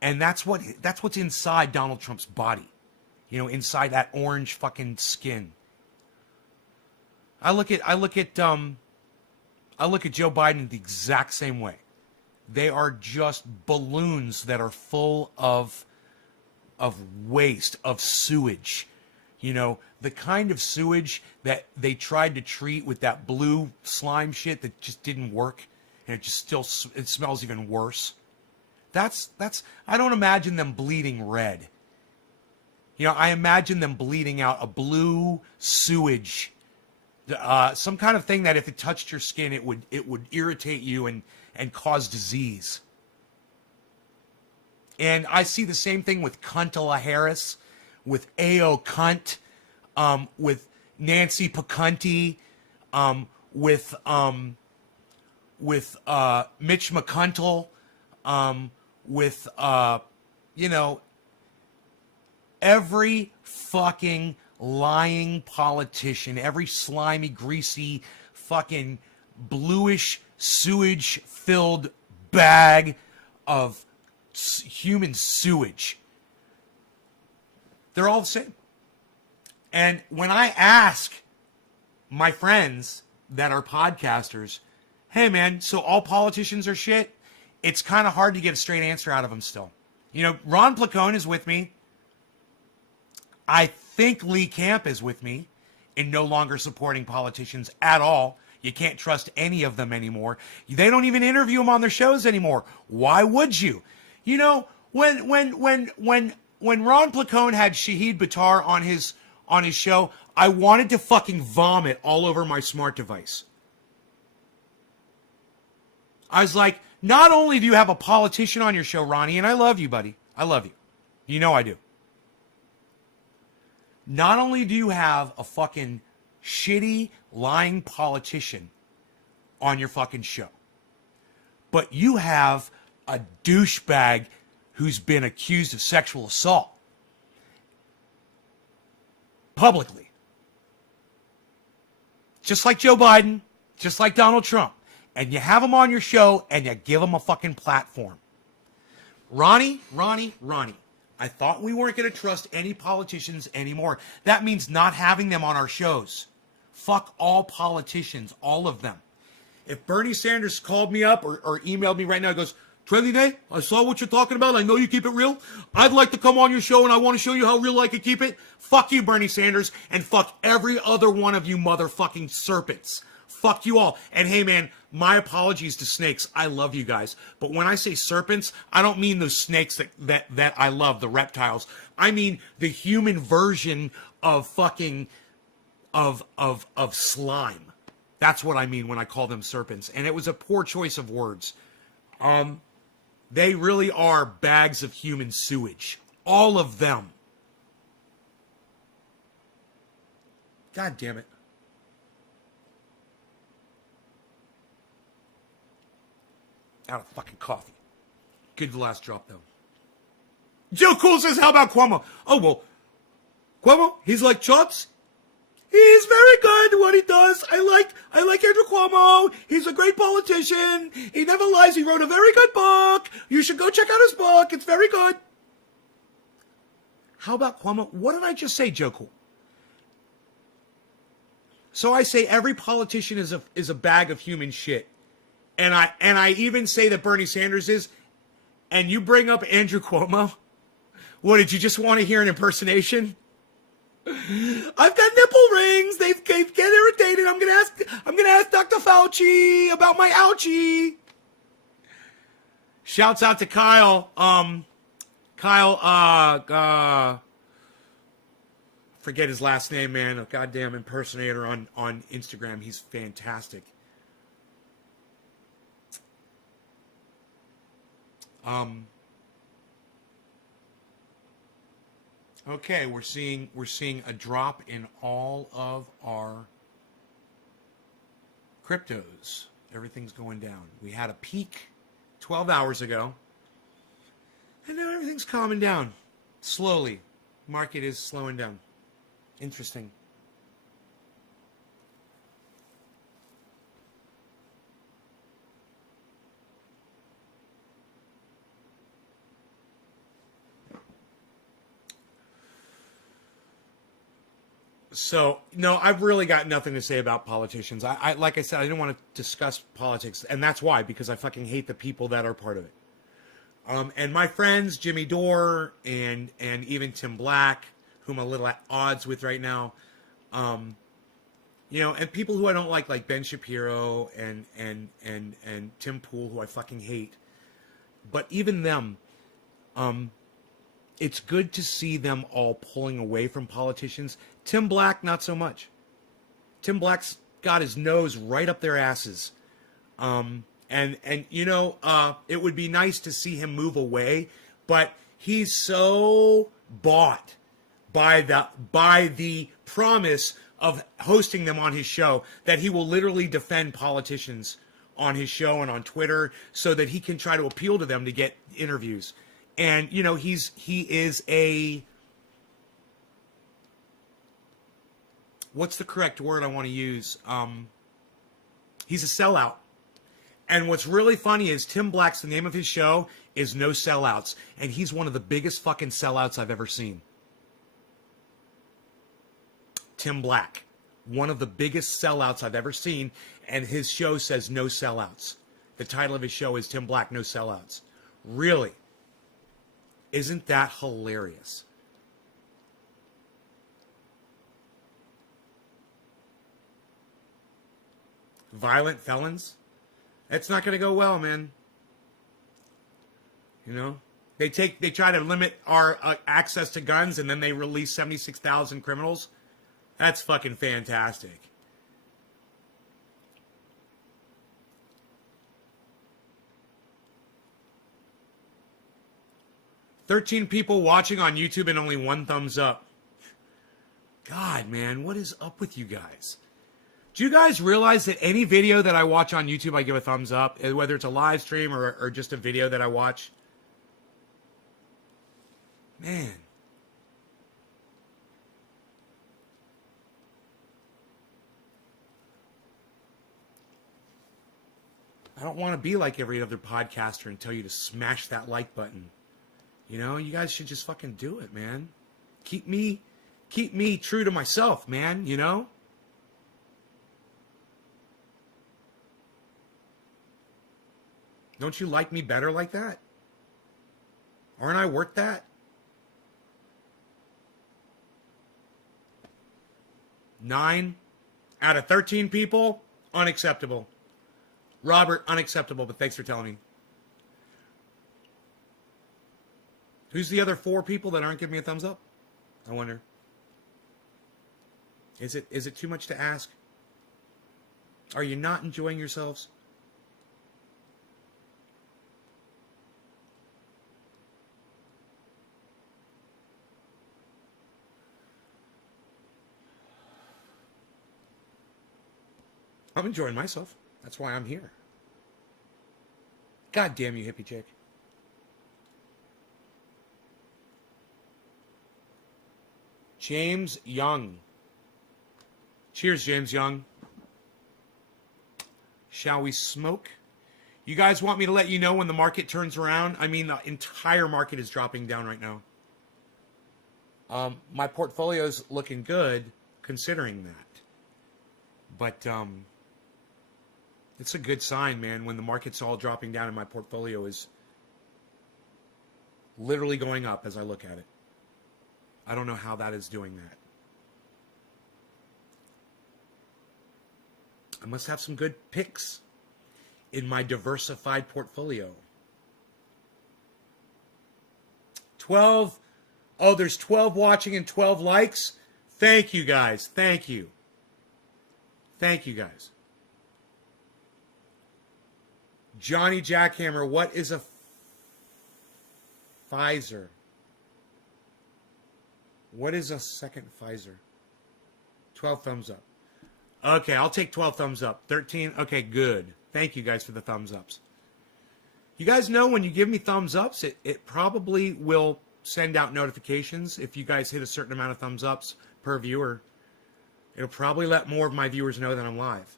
And that's what's inside Donald Trump's body. You know, inside that orange fucking skin. I look at Joe Biden the exact same way. They are just balloons that are full of waste, of sewage. You know, the kind of sewage that they tried to treat with that blue slime shit that just didn't work, and it smells even worse. That's I don't imagine them bleeding red. You know, I imagine them bleeding out a blue sewage, some kind of thing that if it touched your skin, it would irritate you and cause disease. And I see the same thing with Cuntala Harris, with A.O. Cunt, with Nancy Pacunti, with Mitch McConnell, with you know, every fucking lying politician, every slimy, greasy, fucking bluish, sewage-filled bag of human sewage. They're all the same. And when I ask my friends that are podcasters, hey man, so all politicians are shit, it's kind of hard to get a straight answer out of them still. You know, Ron Placone is with me. I think Lee Camp is with me in no longer supporting politicians at all. You can't trust any of them anymore. They don't even interview them on their shows anymore. Why would you? You know, when Ron Placone had Shahid Buttar on his show, I wanted to fucking vomit all over my smart device. I was like, not only do you have a politician on your show, Ronnie, and I love you, buddy. I love you. You know I do. Not only do you have a fucking shitty, lying politician on your fucking show. But you have a douchebag who's been accused of sexual assault publicly. Just like Joe Biden, just like Donald Trump. And you have him on your show and you give him a fucking platform. Ronnie, I thought we weren't going to trust any politicians anymore. That means not having them on our shows. Fuck all politicians, all of them. If Bernie Sanders called me up or emailed me right now, goes, Trending, I saw what you're talking about. I know you keep it real. I'd like to come on your show and I want to show you how real I can keep it. Fuck you, Bernie Sanders, and fuck every other one of you motherfucking serpents. Fuck you all. And hey, man, my apologies to snakes. I love you guys. But when I say serpents, I don't mean those snakes that I love, the reptiles. I mean the human version of fucking, of slime. That's what I mean when I call them serpents. And it was a poor choice of words. They really are bags of human sewage. All of them. God damn it. Out of fucking coffee. Good last drop, though. Joe Cool says, how about Cuomo? Oh, well, Cuomo, he's like Chops. He's very good at what he does. I like Andrew Cuomo. He's a great politician. He never lies. He wrote a very good book. You should go check out his book. It's very good. How about Cuomo? What did I just say, Joe Cool? So I say every politician is a bag of human shit. And I even say that Bernie Sanders is, and you bring up Andrew Cuomo? What, did you just want to hear an impersonation? I've got nipple rings. They get irritated. I'm gonna ask Dr. Fauci about my ouchie. Shouts out to Kyle. Forget his last name, man. A goddamn impersonator on Instagram. He's fantastic. Okay, we're seeing a drop in all of our cryptos. Everything's going down. We had a peak 12 hours ago, and now everything's calming down slowly. Market is slowing down. Interesting. So, no, I've really got nothing to say about politicians. I like I said, I didn't want to discuss politics, and that's why, because I fucking hate the people that are part of it. And my friends, Jimmy Dore and even Tim Black, whom I'm a little at odds with right now, and people who I don't like Ben Shapiro and Tim Pool, who I fucking hate. But even them, it's good to see them all pulling away from politicians. Tim Black, not so much. Tim Black's got his nose right up their asses. It would be nice to see him move away, but he's so bought by the promise of hosting them on his show that he will literally defend politicians on his show and on Twitter so that he can try to appeal to them to get interviews. And, he is a, what's the correct word I want to use? He's a sellout. And what's really funny is Tim Black's, the name of his show is No Sellouts. And he's one of the biggest fucking sellouts I've ever seen. Tim Black, one of the biggest sellouts I've ever seen. And his show says No Sellouts. The title of his show is Tim Black, No Sellouts. Really? Isn't that hilarious? Violent felons? That's not going to go well, man. They try to limit our access to guns, and then they release 76,000 criminals. That's fucking fantastic. $13 people watching on YouTube and only 1 thumbs up. God, man, what is up with you guys? Do you guys realize that any video that I watch on YouTube, I give a thumbs up, whether it's a live stream or just a video that I watch? Man. I don't want to be like every other podcaster and tell you to smash that like button. You know, you guys should just fucking do it, man. Keep me true to myself, man, you know? Don't you like me better like that? Aren't I worth that? 9 out of 13 people, unacceptable. Robert, unacceptable, but thanks for telling me. Who's the other 4 people that aren't giving me a thumbs up? I wonder. Is it too much to ask? Are you not enjoying yourselves? I'm enjoying myself. That's why I'm here. God damn you, hippie chick. James Young. Cheers, James Young. Shall we smoke? You guys want me to let you know when the market turns around? I mean, the entire market is dropping down right now. My portfolio's looking good considering that. But, it's a good sign, man, when the market's all dropping down and my portfolio is literally going up as I look at it. I don't know how that is doing that. I must have some good picks in my diversified portfolio. 12. Oh, there's 12 watching and 12 likes. Thank you, guys. Thank you. Thank you, guys. Johnny Jackhammer, what is a Pfizer? What is a second Pfizer? 12 thumbs up. Okay, I'll take 12 thumbs up. 13, okay, good. Thank you guys for the thumbs ups. You guys know when you give me thumbs ups, it probably will send out notifications. If you guys hit a certain amount of thumbs ups per viewer, it'll probably let more of my viewers know that I'm live.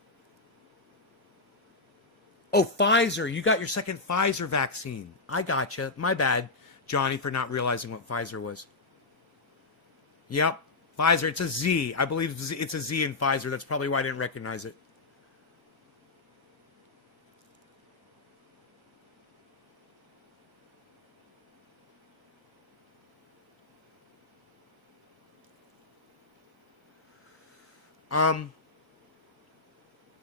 Oh, Pfizer. You got your second Pfizer vaccine. I gotcha. My bad, Johnny, for not realizing what Pfizer was. Yep. Pfizer. It's a Z. I believe it's a Z in Pfizer. That's probably why I didn't recognize it.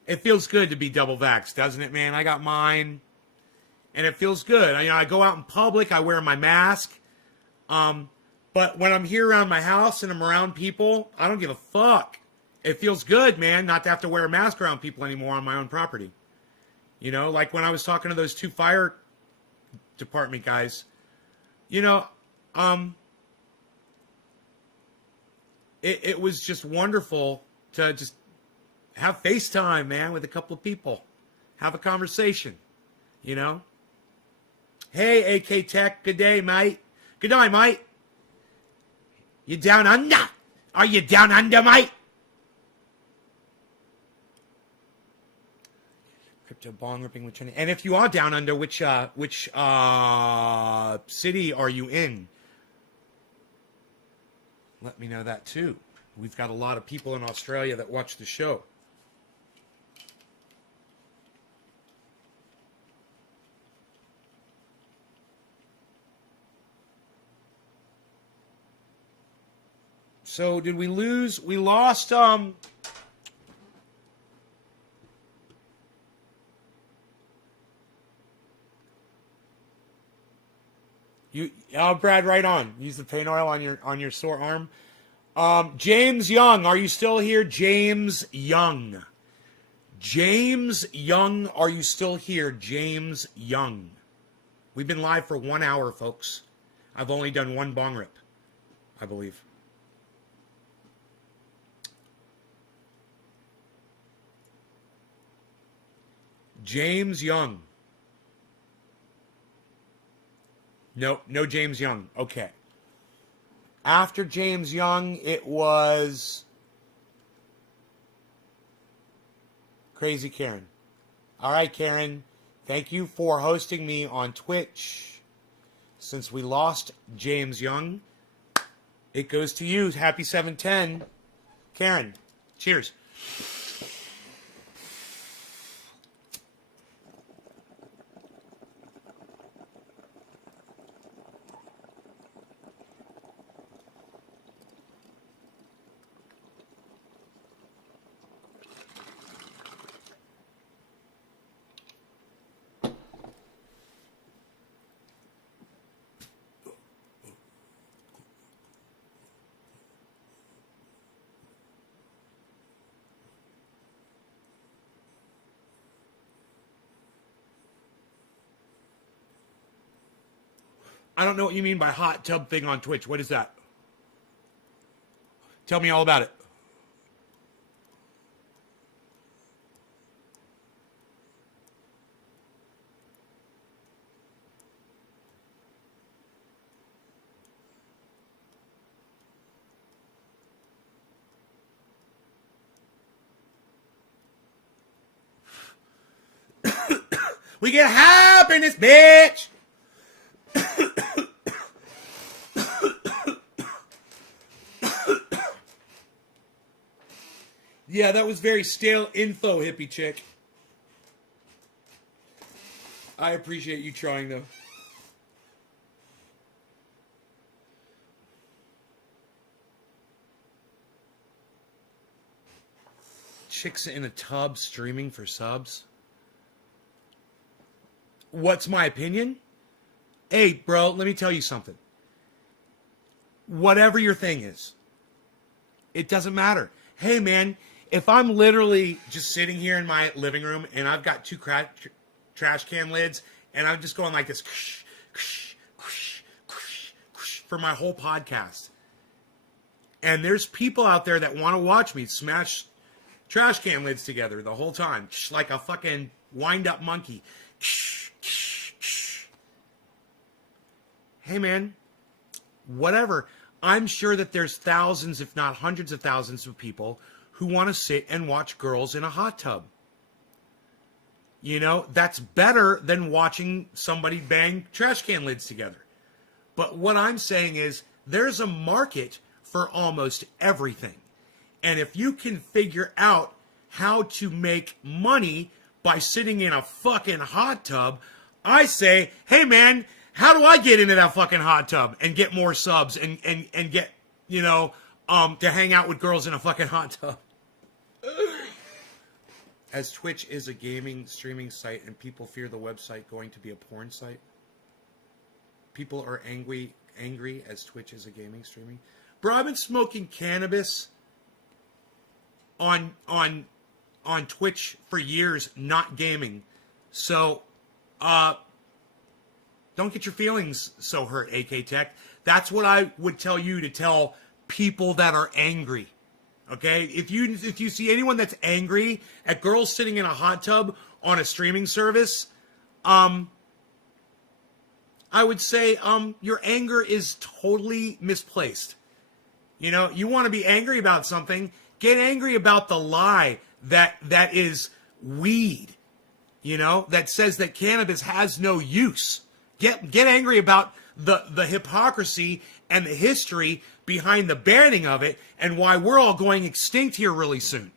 It feels good to be double vaxxed, doesn't it, man? I got mine, and it feels good. I go out in public, I wear my mask, but when I'm here around my house and I'm around people, I don't give a fuck. It feels good, man, not to have to wear a mask around people anymore on my own property. You know, like when I was talking to those 2 fire department guys, you know, it was just wonderful to just have FaceTime, man, with a couple of people. Have a conversation, you know? Hey, AK Tech, good day, mate. Good day, mate. You down under? Are you down under, mate? Crypto bong ripping with China. And if you are down under, which city are you in? Let me know that too. We've got a lot of people in Australia that watch the show. So did we lose? We lost. Brad, right on. Use the paint oil on your sore arm. James Young, are you still here? James Young. James Young, are you still here? James Young. We've been live for 1 hour, folks. I've only done 1 bong rip, I believe. James Young. No James Young. Okay. After James Young, it was Crazy Karen. All right, Karen. Thank you for hosting me on Twitch. Since we lost James Young, it goes to you. Happy 710. Karen, cheers. I don't know what you mean by hot tub thing on Twitch. What is that? Tell me all about it. We get happiness, bitch! Yeah, that was very stale info, hippie chick. I appreciate you trying, though. Chicks in a tub streaming for subs. What's my opinion? Hey, bro, let me tell you something. Whatever your thing is, it doesn't matter. Hey, man, if I'm literally just sitting here in my living room and I've got two trash can lids and I'm just going like this for my whole podcast, and there's people out there that want to watch me smash trash can lids together the whole time, like a fucking wind-up monkey. Hey, man, whatever. I'm sure that there's thousands, if not hundreds of thousands of people who want to sit and watch girls in a hot tub. You know, that's better than watching somebody bang trash can lids together. But what I'm saying is there's a market for almost everything. And if you can figure out how to make money by sitting in a fucking hot tub, I say, hey, man, how do I get into that fucking hot tub and get more subs and get, you know, to hang out with girls in a fucking hot tub? As Twitch is a gaming streaming site and people fear the website going to be a porn site, people are angry as Twitch is a gaming streaming. Bro, I've been smoking cannabis on Twitch for years, not gaming. So, don't get your feelings so hurt, AK Tech. That's what I would tell you to tell people that are angry. Okay? If you see anyone that's angry at girls sitting in a hot tub on a streaming service, I would say your anger is totally misplaced. You know, you want to be angry about something, get angry about the lie that is weed, you know, that says that cannabis has no use. Get angry about the hypocrisy and the history behind the banning of it and why we're all going extinct here really soon.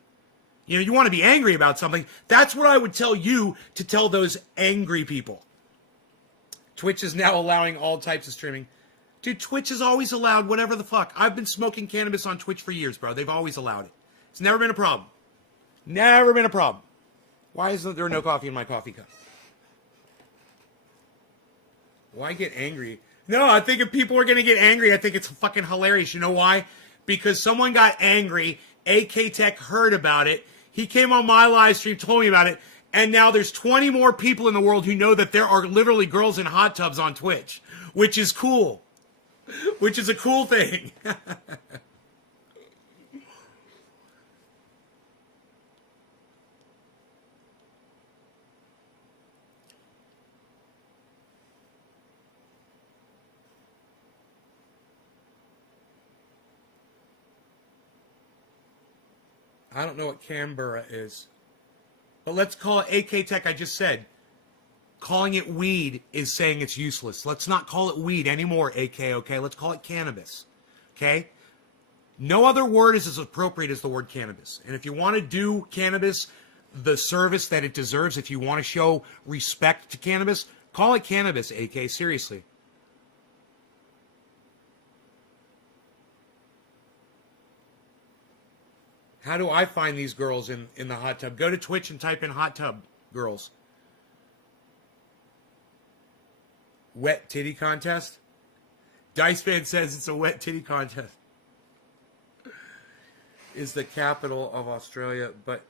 You know, you want to be angry about something. That's what I would tell you to tell those angry people. Twitch is now allowing all types of streaming. Dude, Twitch has always allowed whatever the fuck. I've been smoking cannabis on Twitch for years, bro. They've always allowed it. It's never been a problem. Never been a problem. Why is there no coffee in my coffee cup? Why get angry? No, I think if people are going to get angry, I think it's fucking hilarious. You know why? Because someone got angry. AK Tech heard about it. He came on my live stream, told me about it. And now there's 20 more people in the world who know that there are literally girls in hot tubs on Twitch. Which is cool. Which is a cool thing. I don't know what Canberra is. But let's call it AK Tech. I just said calling it weed is saying it's useless. Let's not call it weed anymore, AK, okay? Let's call it cannabis, okay? No other word is as appropriate as the word cannabis. And if you want to do cannabis the service that it deserves, if you want to show respect to cannabis, call it cannabis, AK, seriously. How do I find these girls in the hot tub? Go to Twitch and type in hot tub girls. Wet titty contest? Diceman says it's a wet titty contest. Is the capital of Australia, but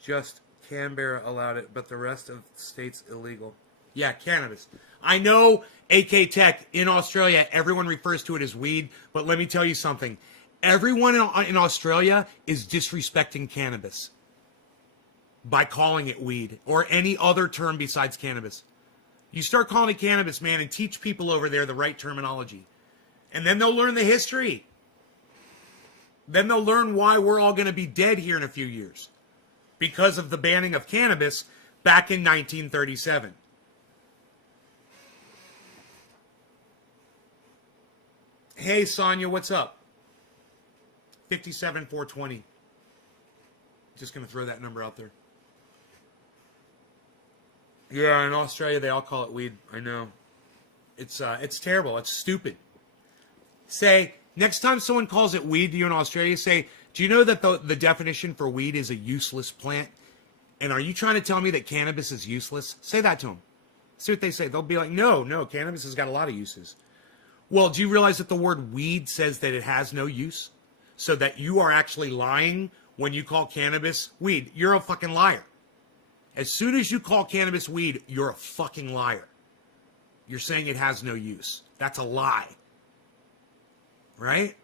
just Canberra allowed it, but the rest of the states illegal. Yeah, cannabis. I know AK Tech in Australia, everyone refers to it as weed, but let me tell you something. Everyone in Australia is disrespecting cannabis by calling it weed or any other term besides cannabis. You start calling it cannabis, man, and teach people over there the right terminology. And then they'll learn the history. Then they'll learn why we're all going to be dead here in a few years. Because of the banning of cannabis back in 1937. Hey, Sonia, what's up? 57420. Just going to throw that number out there. Yeah, in Australia, they all call it weed. I know. It's terrible. It's stupid. Say, next time someone calls it weed to you in Australia, say, do you know that the definition for weed is a useless plant? And are you trying to tell me that cannabis is useless? Say that to them. See what they say. They'll be like, no, cannabis has got a lot of uses. Well, do you realize that the word weed says that it has no use? So that you are actually lying when you call cannabis weed. You're a fucking liar. As soon as you call cannabis weed, you're a fucking liar. You're saying it has no use. That's a lie. Right?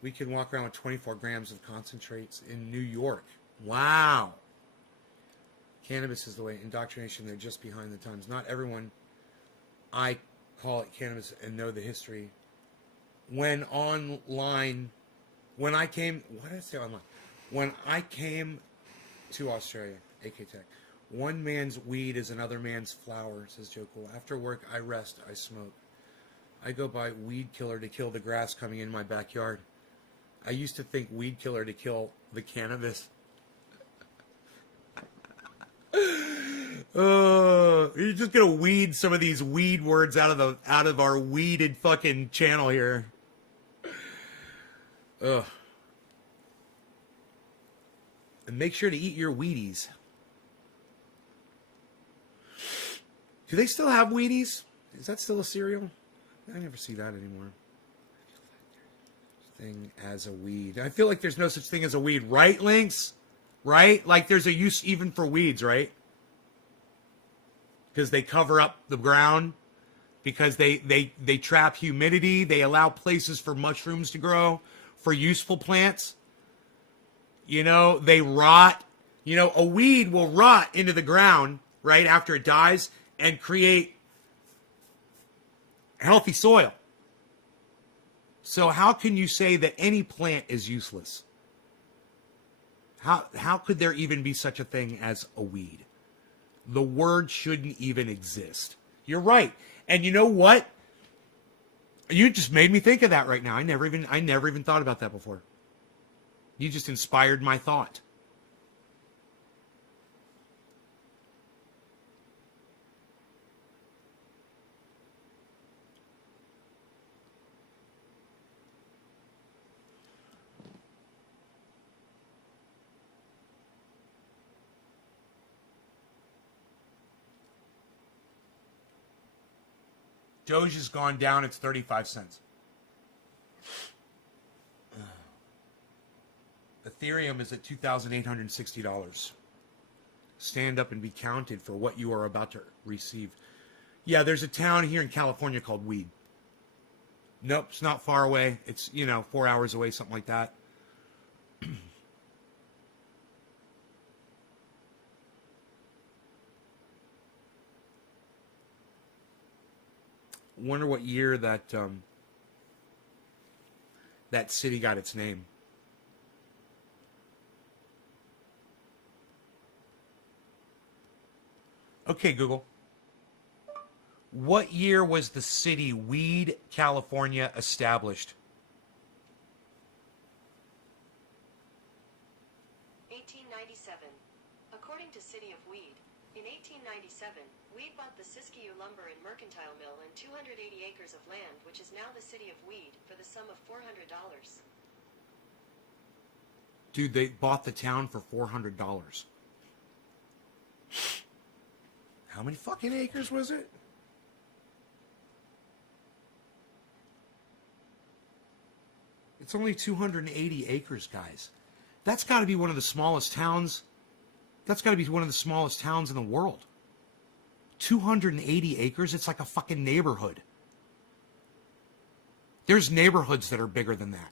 We can walk around with 24 grams of concentrates in New York. Wow. Cannabis is the way. Indoctrination, they're just behind the times. Not everyone, I call it cannabis and know the history. When I came to Australia, AK Tech, one man's weed is another man's flower, says Joe Cool. After work, I rest, I smoke. I go buy weed killer to kill the grass coming in my backyard. I used to think weed killer to kill the cannabis. You're just gonna weed some of these weed words out of our weeded fucking channel here. Ugh. And make sure to eat your Wheaties. Do they still have Wheaties? Is that still a cereal? I never see that anymore. Thing as a weed. I feel like there's no such thing as a weed, right, Lynx? Right? Like there's a use even for weeds, right? Because they cover up the ground, because they trap humidity, they allow places for mushrooms to grow, for useful plants. You know, they rot. You know, a weed will rot into the ground, right, after it dies and create healthy soil. So how can you say that any plant is useless? How could there even be such a thing as a weed? The word shouldn't even exist. You're right. And you know what? You just made me think of that right now. I never even thought about that before. You just inspired my thought. Doge has gone down. It's 35 cents. Ethereum is at $2,860. Stand up and be counted for what you are about to receive. Yeah, there's a town here in California called Weed. Nope, it's not far away. It's, 4 hours away, something like that. Wonder what year that that city got its name. Okay, Google. What year was the city Weed, California established? 1897. According to City of Weed, in 1897, Weed bought the Siskiyou Lumber and Mercantile Mill and 280 acres of land, which is now the City of Weed, for the sum of $400. Dude, they bought the town for $400. How many fucking acres was it? It's only 280 acres, guys. That's got to be one of the smallest towns. That's got to be one of the smallest towns in the world. 280 acres? It's like a fucking neighborhood. There's neighborhoods that are bigger than that.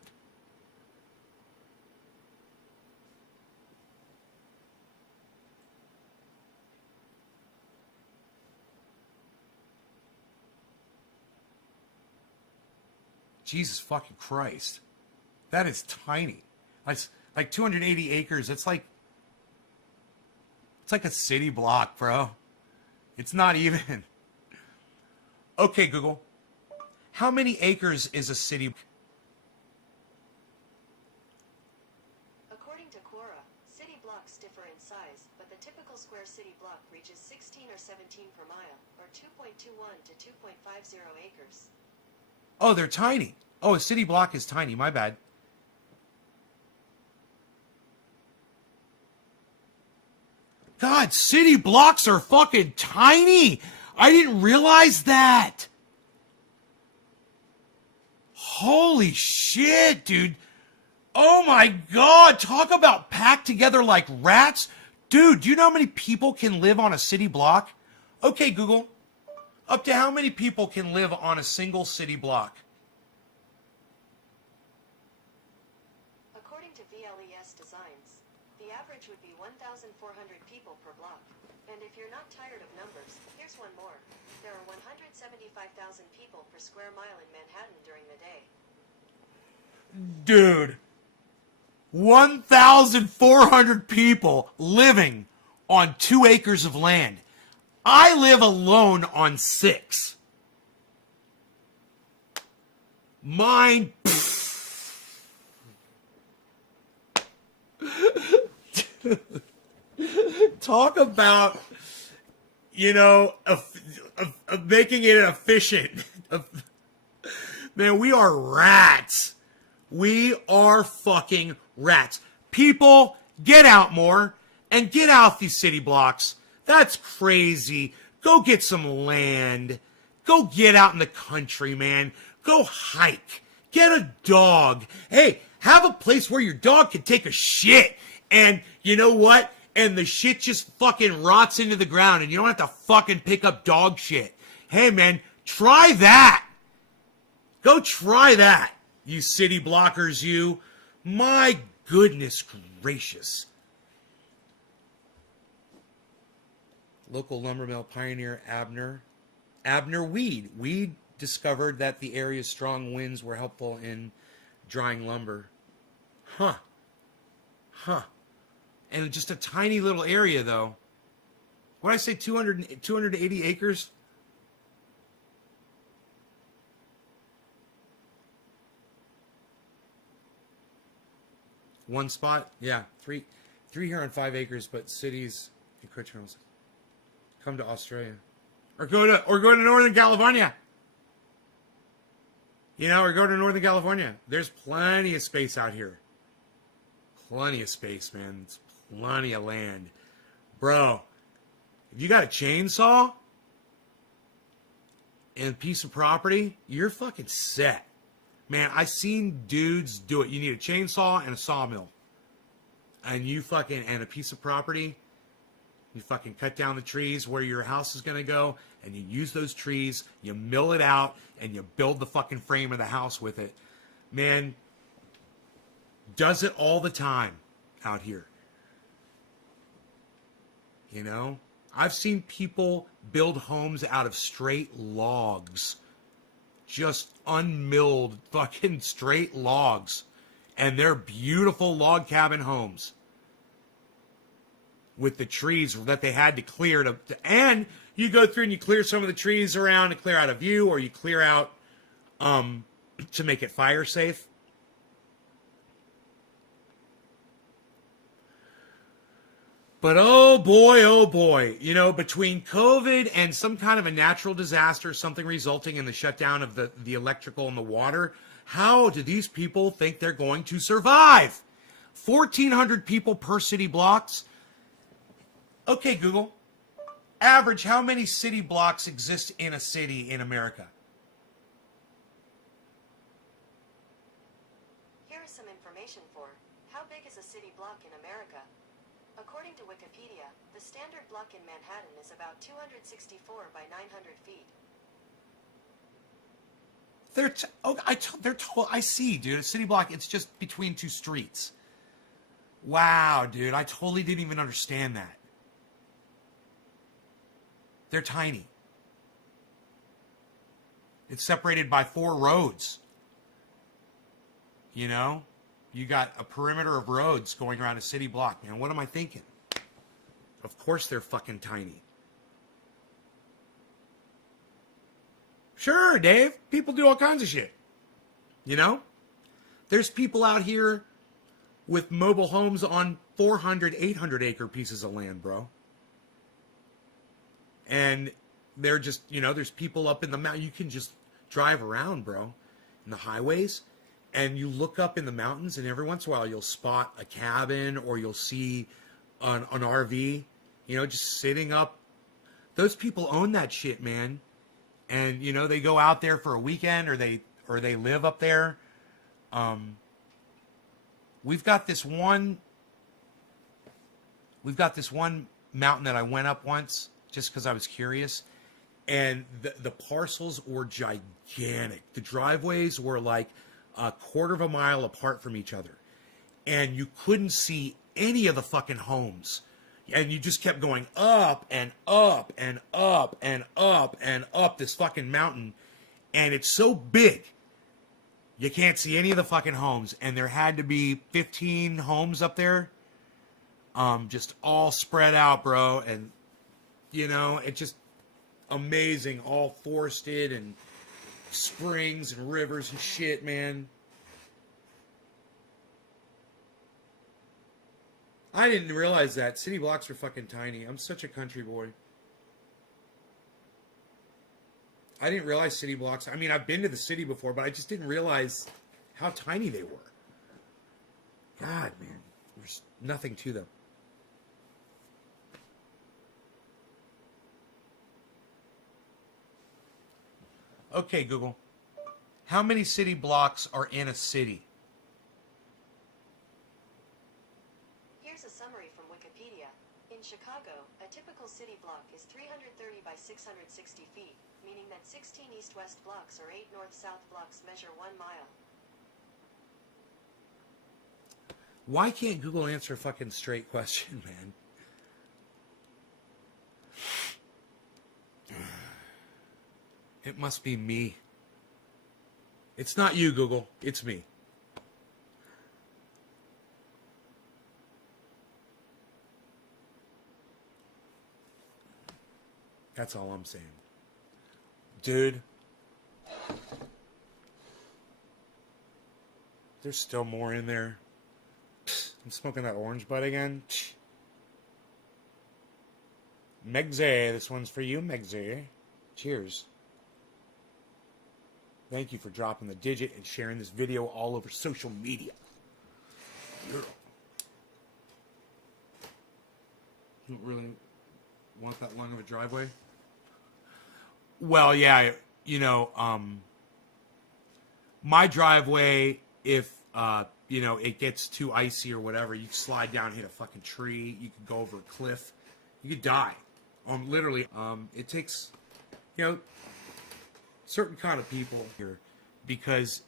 Jesus fucking Christ. That is tiny. Like 280 acres. It's like a city block, bro. It's not even. Okay, Google. How many acres is a city? According to Quora, city blocks differ in size, but the typical square city block reaches 16 or 17 per mile, or 2.21 to 2.50 acres. Oh, they're tiny. Oh, a city block is tiny. My bad. God, city blocks are fucking tiny. I didn't realize that. Holy shit, dude. Oh my God. Talk about packed together like rats. Dude, do you know how many people can live on a city block? Okay, Google. Up to how many people can live on a single city block? According to VLES Designs, the average would be 1,400 people per block. And if you're not tired of numbers, here's one more. There are 175,000 people per square mile in Manhattan during the day. Dude. 1,400 people living on 2 acres of land. I live alone on 6. Mine. Talk about, making it efficient. Man, we are rats. We are fucking rats. People, get out more and get out these city blocks. That's crazy. Go get some land. Go get out in the country, man. Go hike. Get a dog. Hey, have a place where your dog can take a shit. And you know what? And the shit just fucking rots into the ground and you don't have to fucking pick up dog shit. Hey, man, try that. Go try that, you city blockers, you. My goodness gracious. Local lumber mill pioneer Abner Weed. Weed discovered that the area's strong winds were helpful in drying lumber. Huh. And just a tiny little area, though. What did I say, 280 acres? One spot? Yeah, three here on 5 acres, but cities and criminals. Come to Australia. Or go to Northern California. Or go to Northern California. There's plenty of space out here. Plenty of space, man. It's plenty of land. Bro, if you got a chainsaw and a piece of property, you're fucking set. Man, I seen dudes do it. You need a chainsaw and a sawmill. And and a piece of property. You fucking cut down the trees where your house is going to go, and you use those trees, you mill it out, and you build the fucking frame of the house with it. Man, does it all the time out here. I've seen people build homes out of straight logs. just unmilled fucking straight logs. And they're beautiful log cabin homes with the trees that they had to clear and you go through and you clear some of the trees around to clear out a view, or you clear out to make it fire safe. But oh boy, you know, between COVID and some kind of a natural disaster, something resulting in the shutdown of the electrical and the water, how do these people think they're going to survive? 1,400 people per city blocks. Okay, Google. Average, how many city blocks exist in a city in America? Here is some information for how big is a city block in America. According to Wikipedia, the standard block in Manhattan is about 264 by 900 feet. I see, dude. A city block, it's just between two streets. Wow, dude. I totally didn't even understand that. They're tiny. It's separated by 4 roads. You know? You got a perimeter of roads going around a city block, man. What am I thinking? Of course they're fucking tiny. Sure, Dave. People do all kinds of shit. You know? There's people out here with mobile homes on 400, 800 acre pieces of land, bro. And they're just, you know, there's people up in the mountain. You can just drive around, bro, in the highways. And you look up in the mountains, and every once in a while you'll spot a cabin, or you'll see an RV, you know, just sitting up. Those people own that shit, man. And, you know, they go out there for a weekend, or they live up there. We've got this one mountain that I went up once just because I was curious. And the parcels were gigantic. The driveways were like a quarter of a mile apart from each other. And you couldn't see any of the fucking homes. And you just kept going up and up and up and up and up this fucking mountain. And it's so big, you can't see any of the fucking homes. And there had to be 15 homes up there. Just all spread out, bro. And, you know, it just amazing. All forested and springs and rivers and shit, man. I didn't realize that. City blocks are fucking tiny. I'm such a country boy. I didn't realize city blocks. I mean, I've been to the city before, but I just didn't realize how tiny they were. God, man. There's nothing to them. Okay, Google. How many city blocks are in a city? Here's a summary from Wikipedia. In Chicago, a typical city block is 330 by 660 feet, meaning that 16 east-west blocks or 8 north-south blocks measure 1 mile. Why can't Google answer a fucking straight question, man? It must be me. It's not you, Google. It's me. That's all I'm saying. Dude. There's still more in there. I'm smoking that orange bud again. Megze, this one's for you, Megze. Cheers. Thank you for dropping the digit and sharing this video all over social media. You don't really want that long of a driveway? Well, yeah, you know, my driveway, if, you know, it gets too icy or whatever, you can slide down, hit a fucking tree, you could go over a cliff, you could die. Literally, it takes, you know, certain kind of people here, because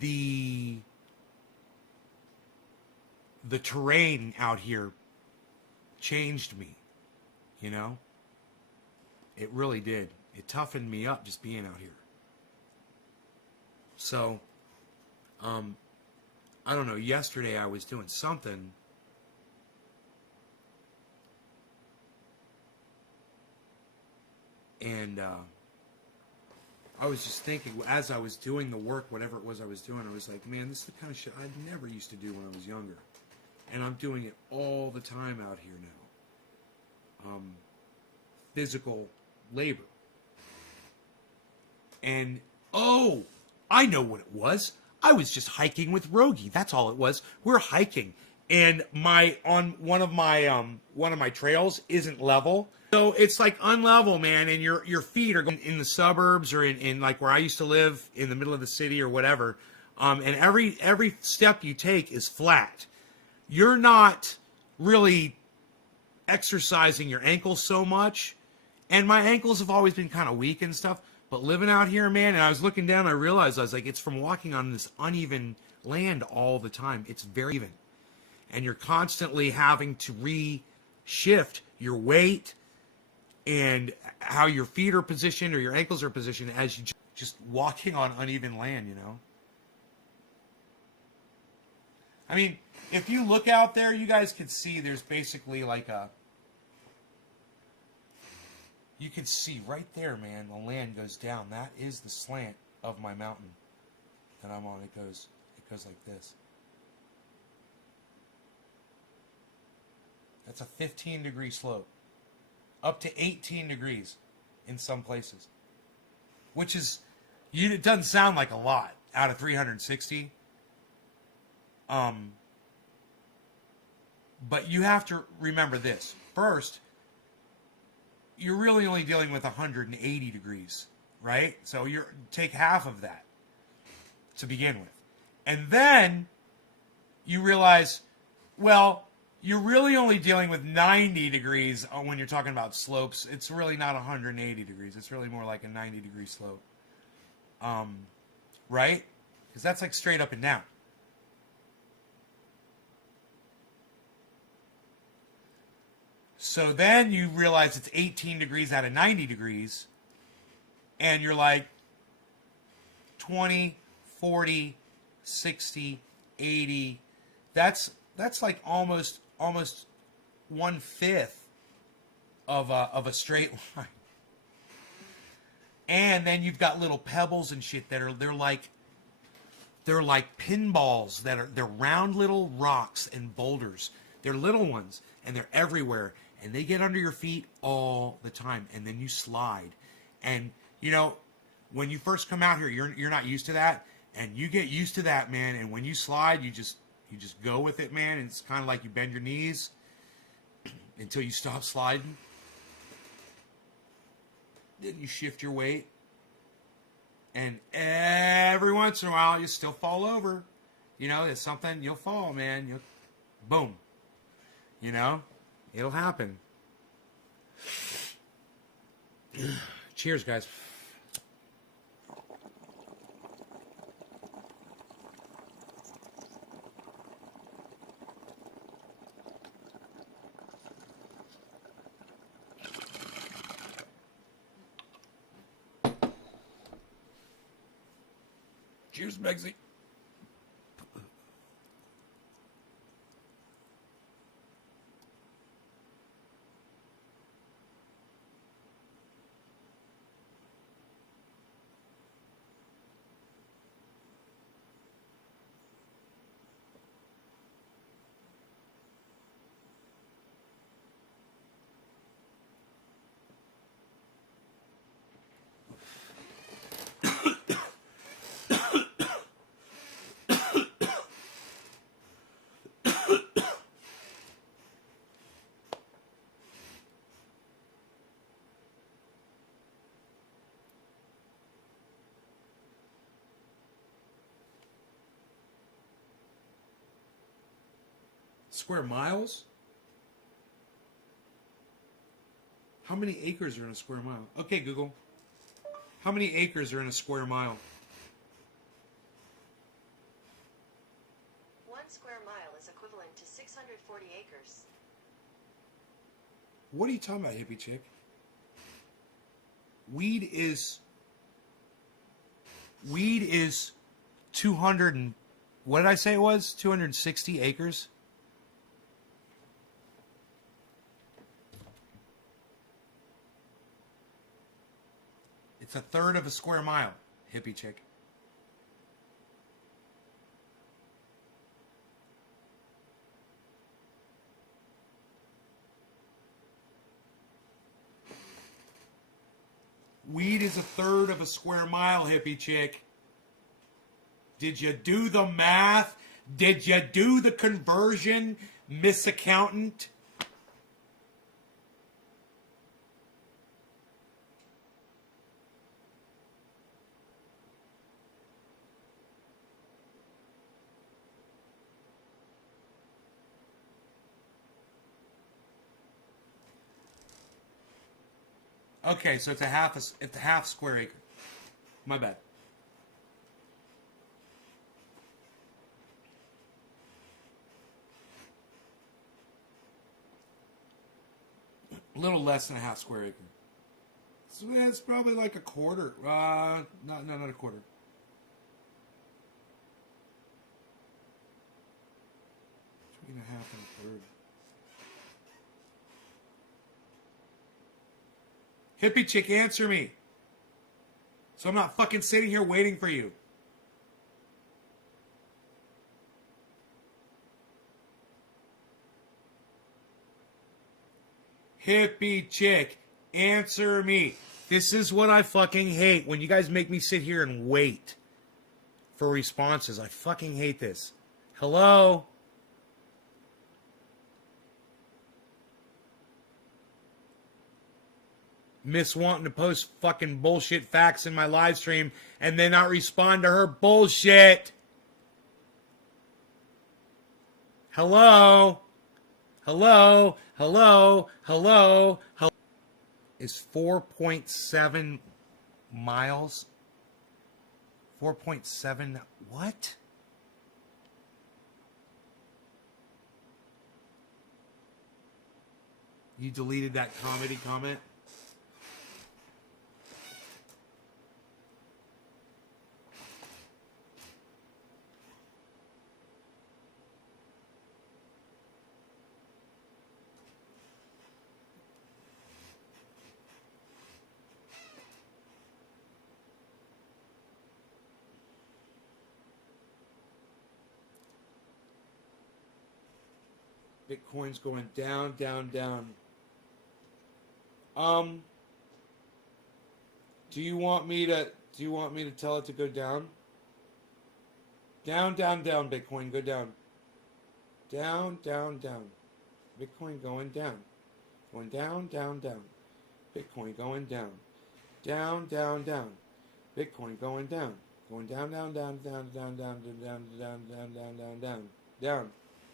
the terrain out here changed me, you know? It really did. It toughened me up just being out here. So, I don't know. Yesterday I was doing something. And I was just thinking, as I was doing the work, whatever it was I was doing, I was like, man, this is the kind of shit I never used to do when I was younger. And I'm doing it all the time out here now. Physical labor. And, oh, I know what it was. I was just hiking with Rogie. That's all it was. We're hiking. And one of my trails isn't level. So it's like unlevel, man, and your feet are going in the suburbs or in like where I used to live in the middle of the city or whatever. And every step you take is flat. You're not really exercising your ankles so much. And my ankles have always been kind of weak and stuff. But living out here, man, and I was looking down, I realized, I was like, it's from walking on this uneven land all the time. It's very even. And you're constantly having to re-shift your weight and how your feet are positioned or your ankles are positioned as you just walking on uneven land, you know? I mean, if you look out there, you guys can see there's basically like you can see right there, man, the land goes down. That is the slant of my mountain that I'm on. It goes like this. That's a 15-degree slope. Up to 18 degrees in some places. Which is, it doesn't sound like a lot out of 360. But you have to remember this. First, you're really only dealing with 180 degrees, right? So take half of that to begin with. And then you realize, well, you're really only dealing with 90 degrees when you're talking about slopes. It's really not 180 degrees. It's really more like a 90-degree slope. Right? Because that's like straight up and down. So then you realize it's 18 degrees out of 90 degrees. And you're like 20, 40, 60, 80. That's like almost 1/5 of a straight line. And then you've got little pebbles and shit that they're like pinballs they're round little rocks and boulders. They're little ones and they're everywhere and they get under your feet all the time and then you slide. And you know, when you first come out here, you're not used to that, and you get used to that, man, and when you slide, you just go with it, man, and it's kind of like you bend your knees until you stop sliding. Then you shift your weight. And every once in a while, you still fall over. You know, it's something, you'll fall, man. Boom. You know, it'll happen. Cheers, guys. Cheers, Megsy. Square miles? How many acres are in a square mile? Okay, Google. How many acres are in a square mile? 1 square mile is equivalent to 640 acres. What are you talking about, hippie chick? Weed is 200 and what did I say it was? 260 acres. It's a third of a square mile, hippie chick. Weed is a third of a square mile, hippie chick. Did you do the math? Did you do the conversion, Miss Accountant? Okay, so it's a half square acre. My bad. A little less than a half square acre. So it's probably like a quarter. Not a quarter. Between a half and a third. Hippie chick, answer me. So I'm not fucking sitting here waiting for you. Hippie chick, answer me. This is what I fucking hate. When you guys make me sit here and wait for responses. I fucking hate this. Hello? Miss wanting to post fucking bullshit facts in my live stream and then not respond to her bullshit. Hello? Hello? Hello? Hello? Hello? Is 4.7 miles? 4.7 what? You deleted that comedy comment? Bitcoin's going down, down, down. Do you want me to tell it to go down? Down, down, down, Bitcoin, go down. Down, down, down. Bitcoin going down. Going down, down, down. Bitcoin going down. Down, down, down. Bitcoin going down. Going down, down, down, down, down, down, down, down, down, down, down, down, down, down. Down,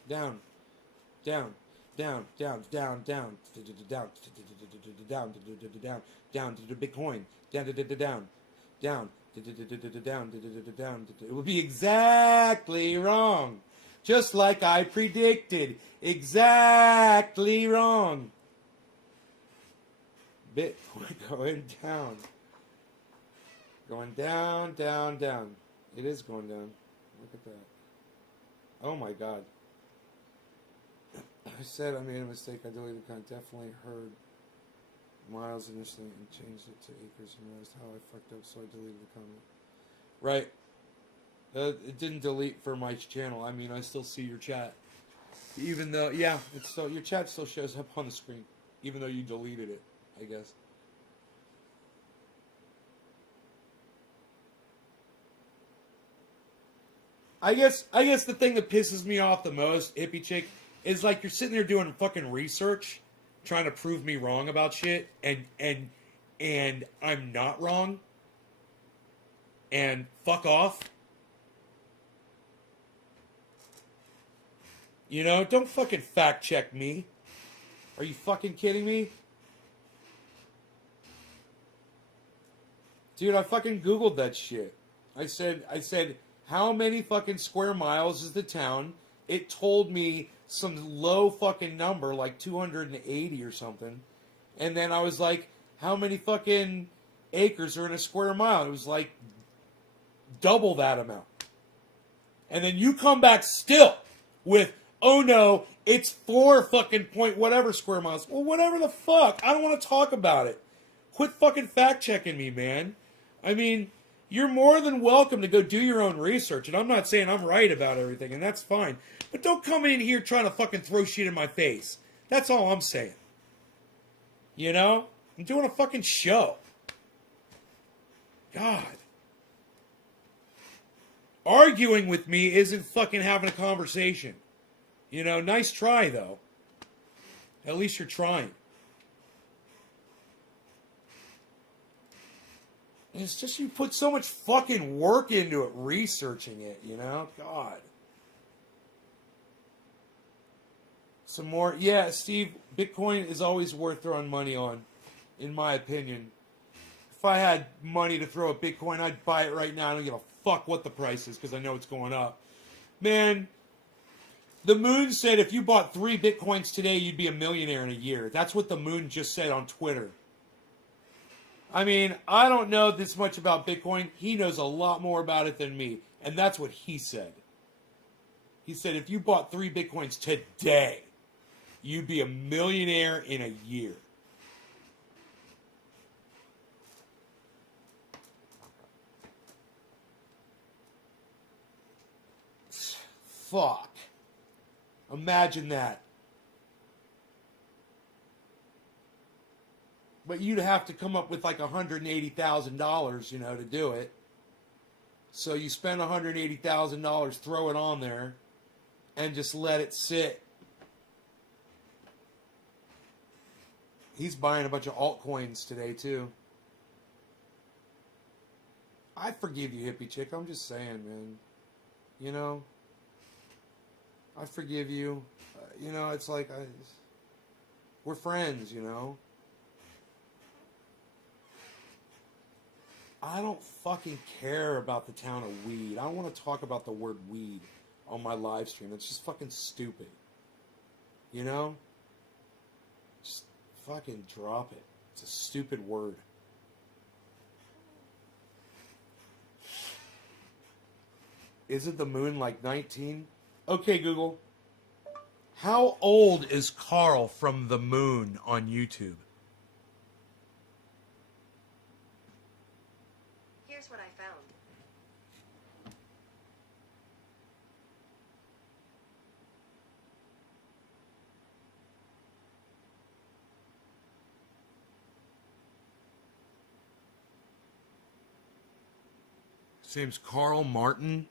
down, down, down, down, down, down, down, down to the Bitcoin, down, down, down, down, down. It will be exactly wrong, just like I predicted. Exactly wrong. Bitcoin going down, going down, down, down. It is going down. Look at that. Oh my God. I said I made a mistake. I deleted the comment. Definitely heard miles initially and changed it to acres and realized how I fucked up, so I deleted the comment. Right. It didn't delete for my channel. I mean, I still see your chat. Even though, yeah, it's still, your chat still shows up on the screen. Even though you deleted it, I guess. I guess the thing that pisses me off the most, hippie chick, is like you're sitting there doing fucking research, trying to prove me wrong about shit, and I'm not wrong. And fuck off. You know, don't fucking fact check me. Are you fucking kidding me? Dude, I fucking Googled that shit. I said, how many fucking square miles is the town? It told me some low fucking number, like 280 or something. And then I was like, how many fucking acres are in a square mile? It was like double that amount. And then you come back still with, oh no, it's 4 fucking point whatever square miles. Well, whatever the fuck. I don't want to talk about it. Quit fucking fact checking me, man. I mean, you're more than welcome to go do your own research. And I'm not saying I'm right about everything, and that's fine. But don't come in here trying to fucking throw shit in my face. That's all I'm saying. You know? I'm doing a fucking show. God. Arguing with me isn't fucking having a conversation. You know, nice try, though. At least you're trying. It's just you put so much fucking work into it, researching it, you know? God. Some more. Yeah, Steve, Bitcoin is always worth throwing money on, in my opinion. If I had money to throw at Bitcoin, I'd buy it right now. I don't give a fuck what the price is because I know it's going up. Man, the Moon said if you bought 3 Bitcoins today, you'd be a millionaire in a year. That's what the Moon just said on Twitter. I mean, I don't know this much about Bitcoin. He knows a lot more about it than me. And that's what he said. He said if you bought 3 Bitcoins today, you'd be a millionaire in a year. Fuck. Imagine that. But you'd have to come up with like $180,000, you know, to do it. So you spend $180,000, throw it on there, and just let it sit. He's buying a bunch of altcoins today, too. I forgive you, hippie chick. I'm just saying, man. You know? I forgive you. You know, it's like, we're friends, you know? I don't fucking care about the town of weed. I don't want to talk about the word weed on my live stream. It's just fucking stupid. You know? Just fucking drop it. It's a stupid word. Isn't the Moon like 19? Okay, Google. How old is Carl from the Moon on YouTube? Here's what I found. His name's Carl Martin.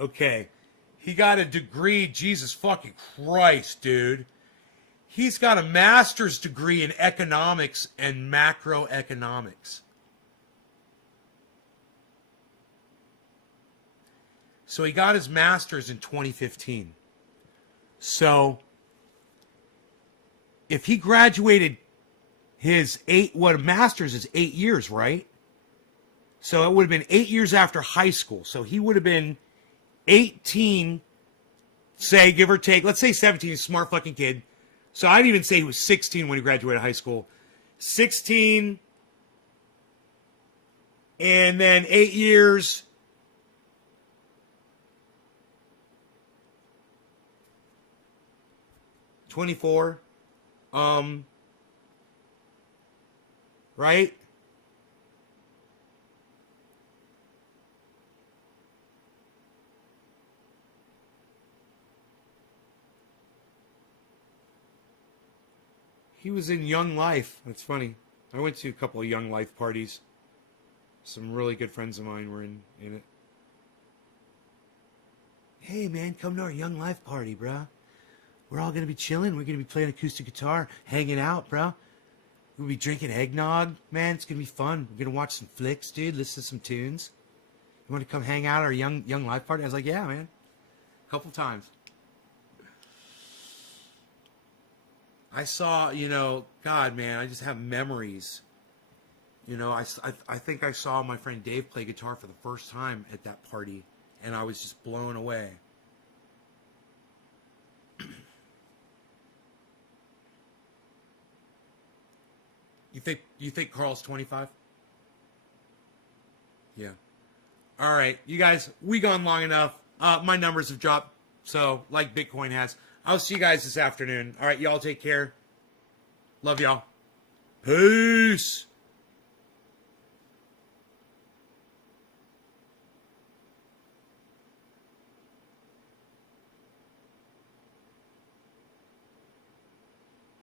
Okay. He got a degree. Jesus fucking Christ, dude. He's got a master's degree in economics and macroeconomics. So he got his master's in 2015. So if he graduated his a master's is 8 years, right? So it would have been 8 years after high school. So he would have been 18, say, give or take. Let's say 17, smart fucking kid. So I'd even say he was 16 when he graduated high school. 16, and then 8 years. $24. Right? He was in Young Life. That's funny. I went to a couple of Young Life parties. Some really good friends of mine were in it. Hey, man, come to our Young Life party, bro. We're all going to be chilling. We're going to be playing acoustic guitar, hanging out, bro. We'll be drinking eggnog, man. It's going to be fun. We're going to watch some flicks, dude. Listen to some tunes. You want to come hang out at our Young Life party? I was like, yeah, man. A couple times. I saw, God, man, I just have memories You know, I think I saw my friend Dave play guitar for the first time at that party, and I was just blown away. You think Carl's 25? Yeah. All right, you guys, we gone long enough. My numbers have dropped, so like Bitcoin has. I'll see you guys this afternoon. All right, y'all take care. Love y'all. Peace.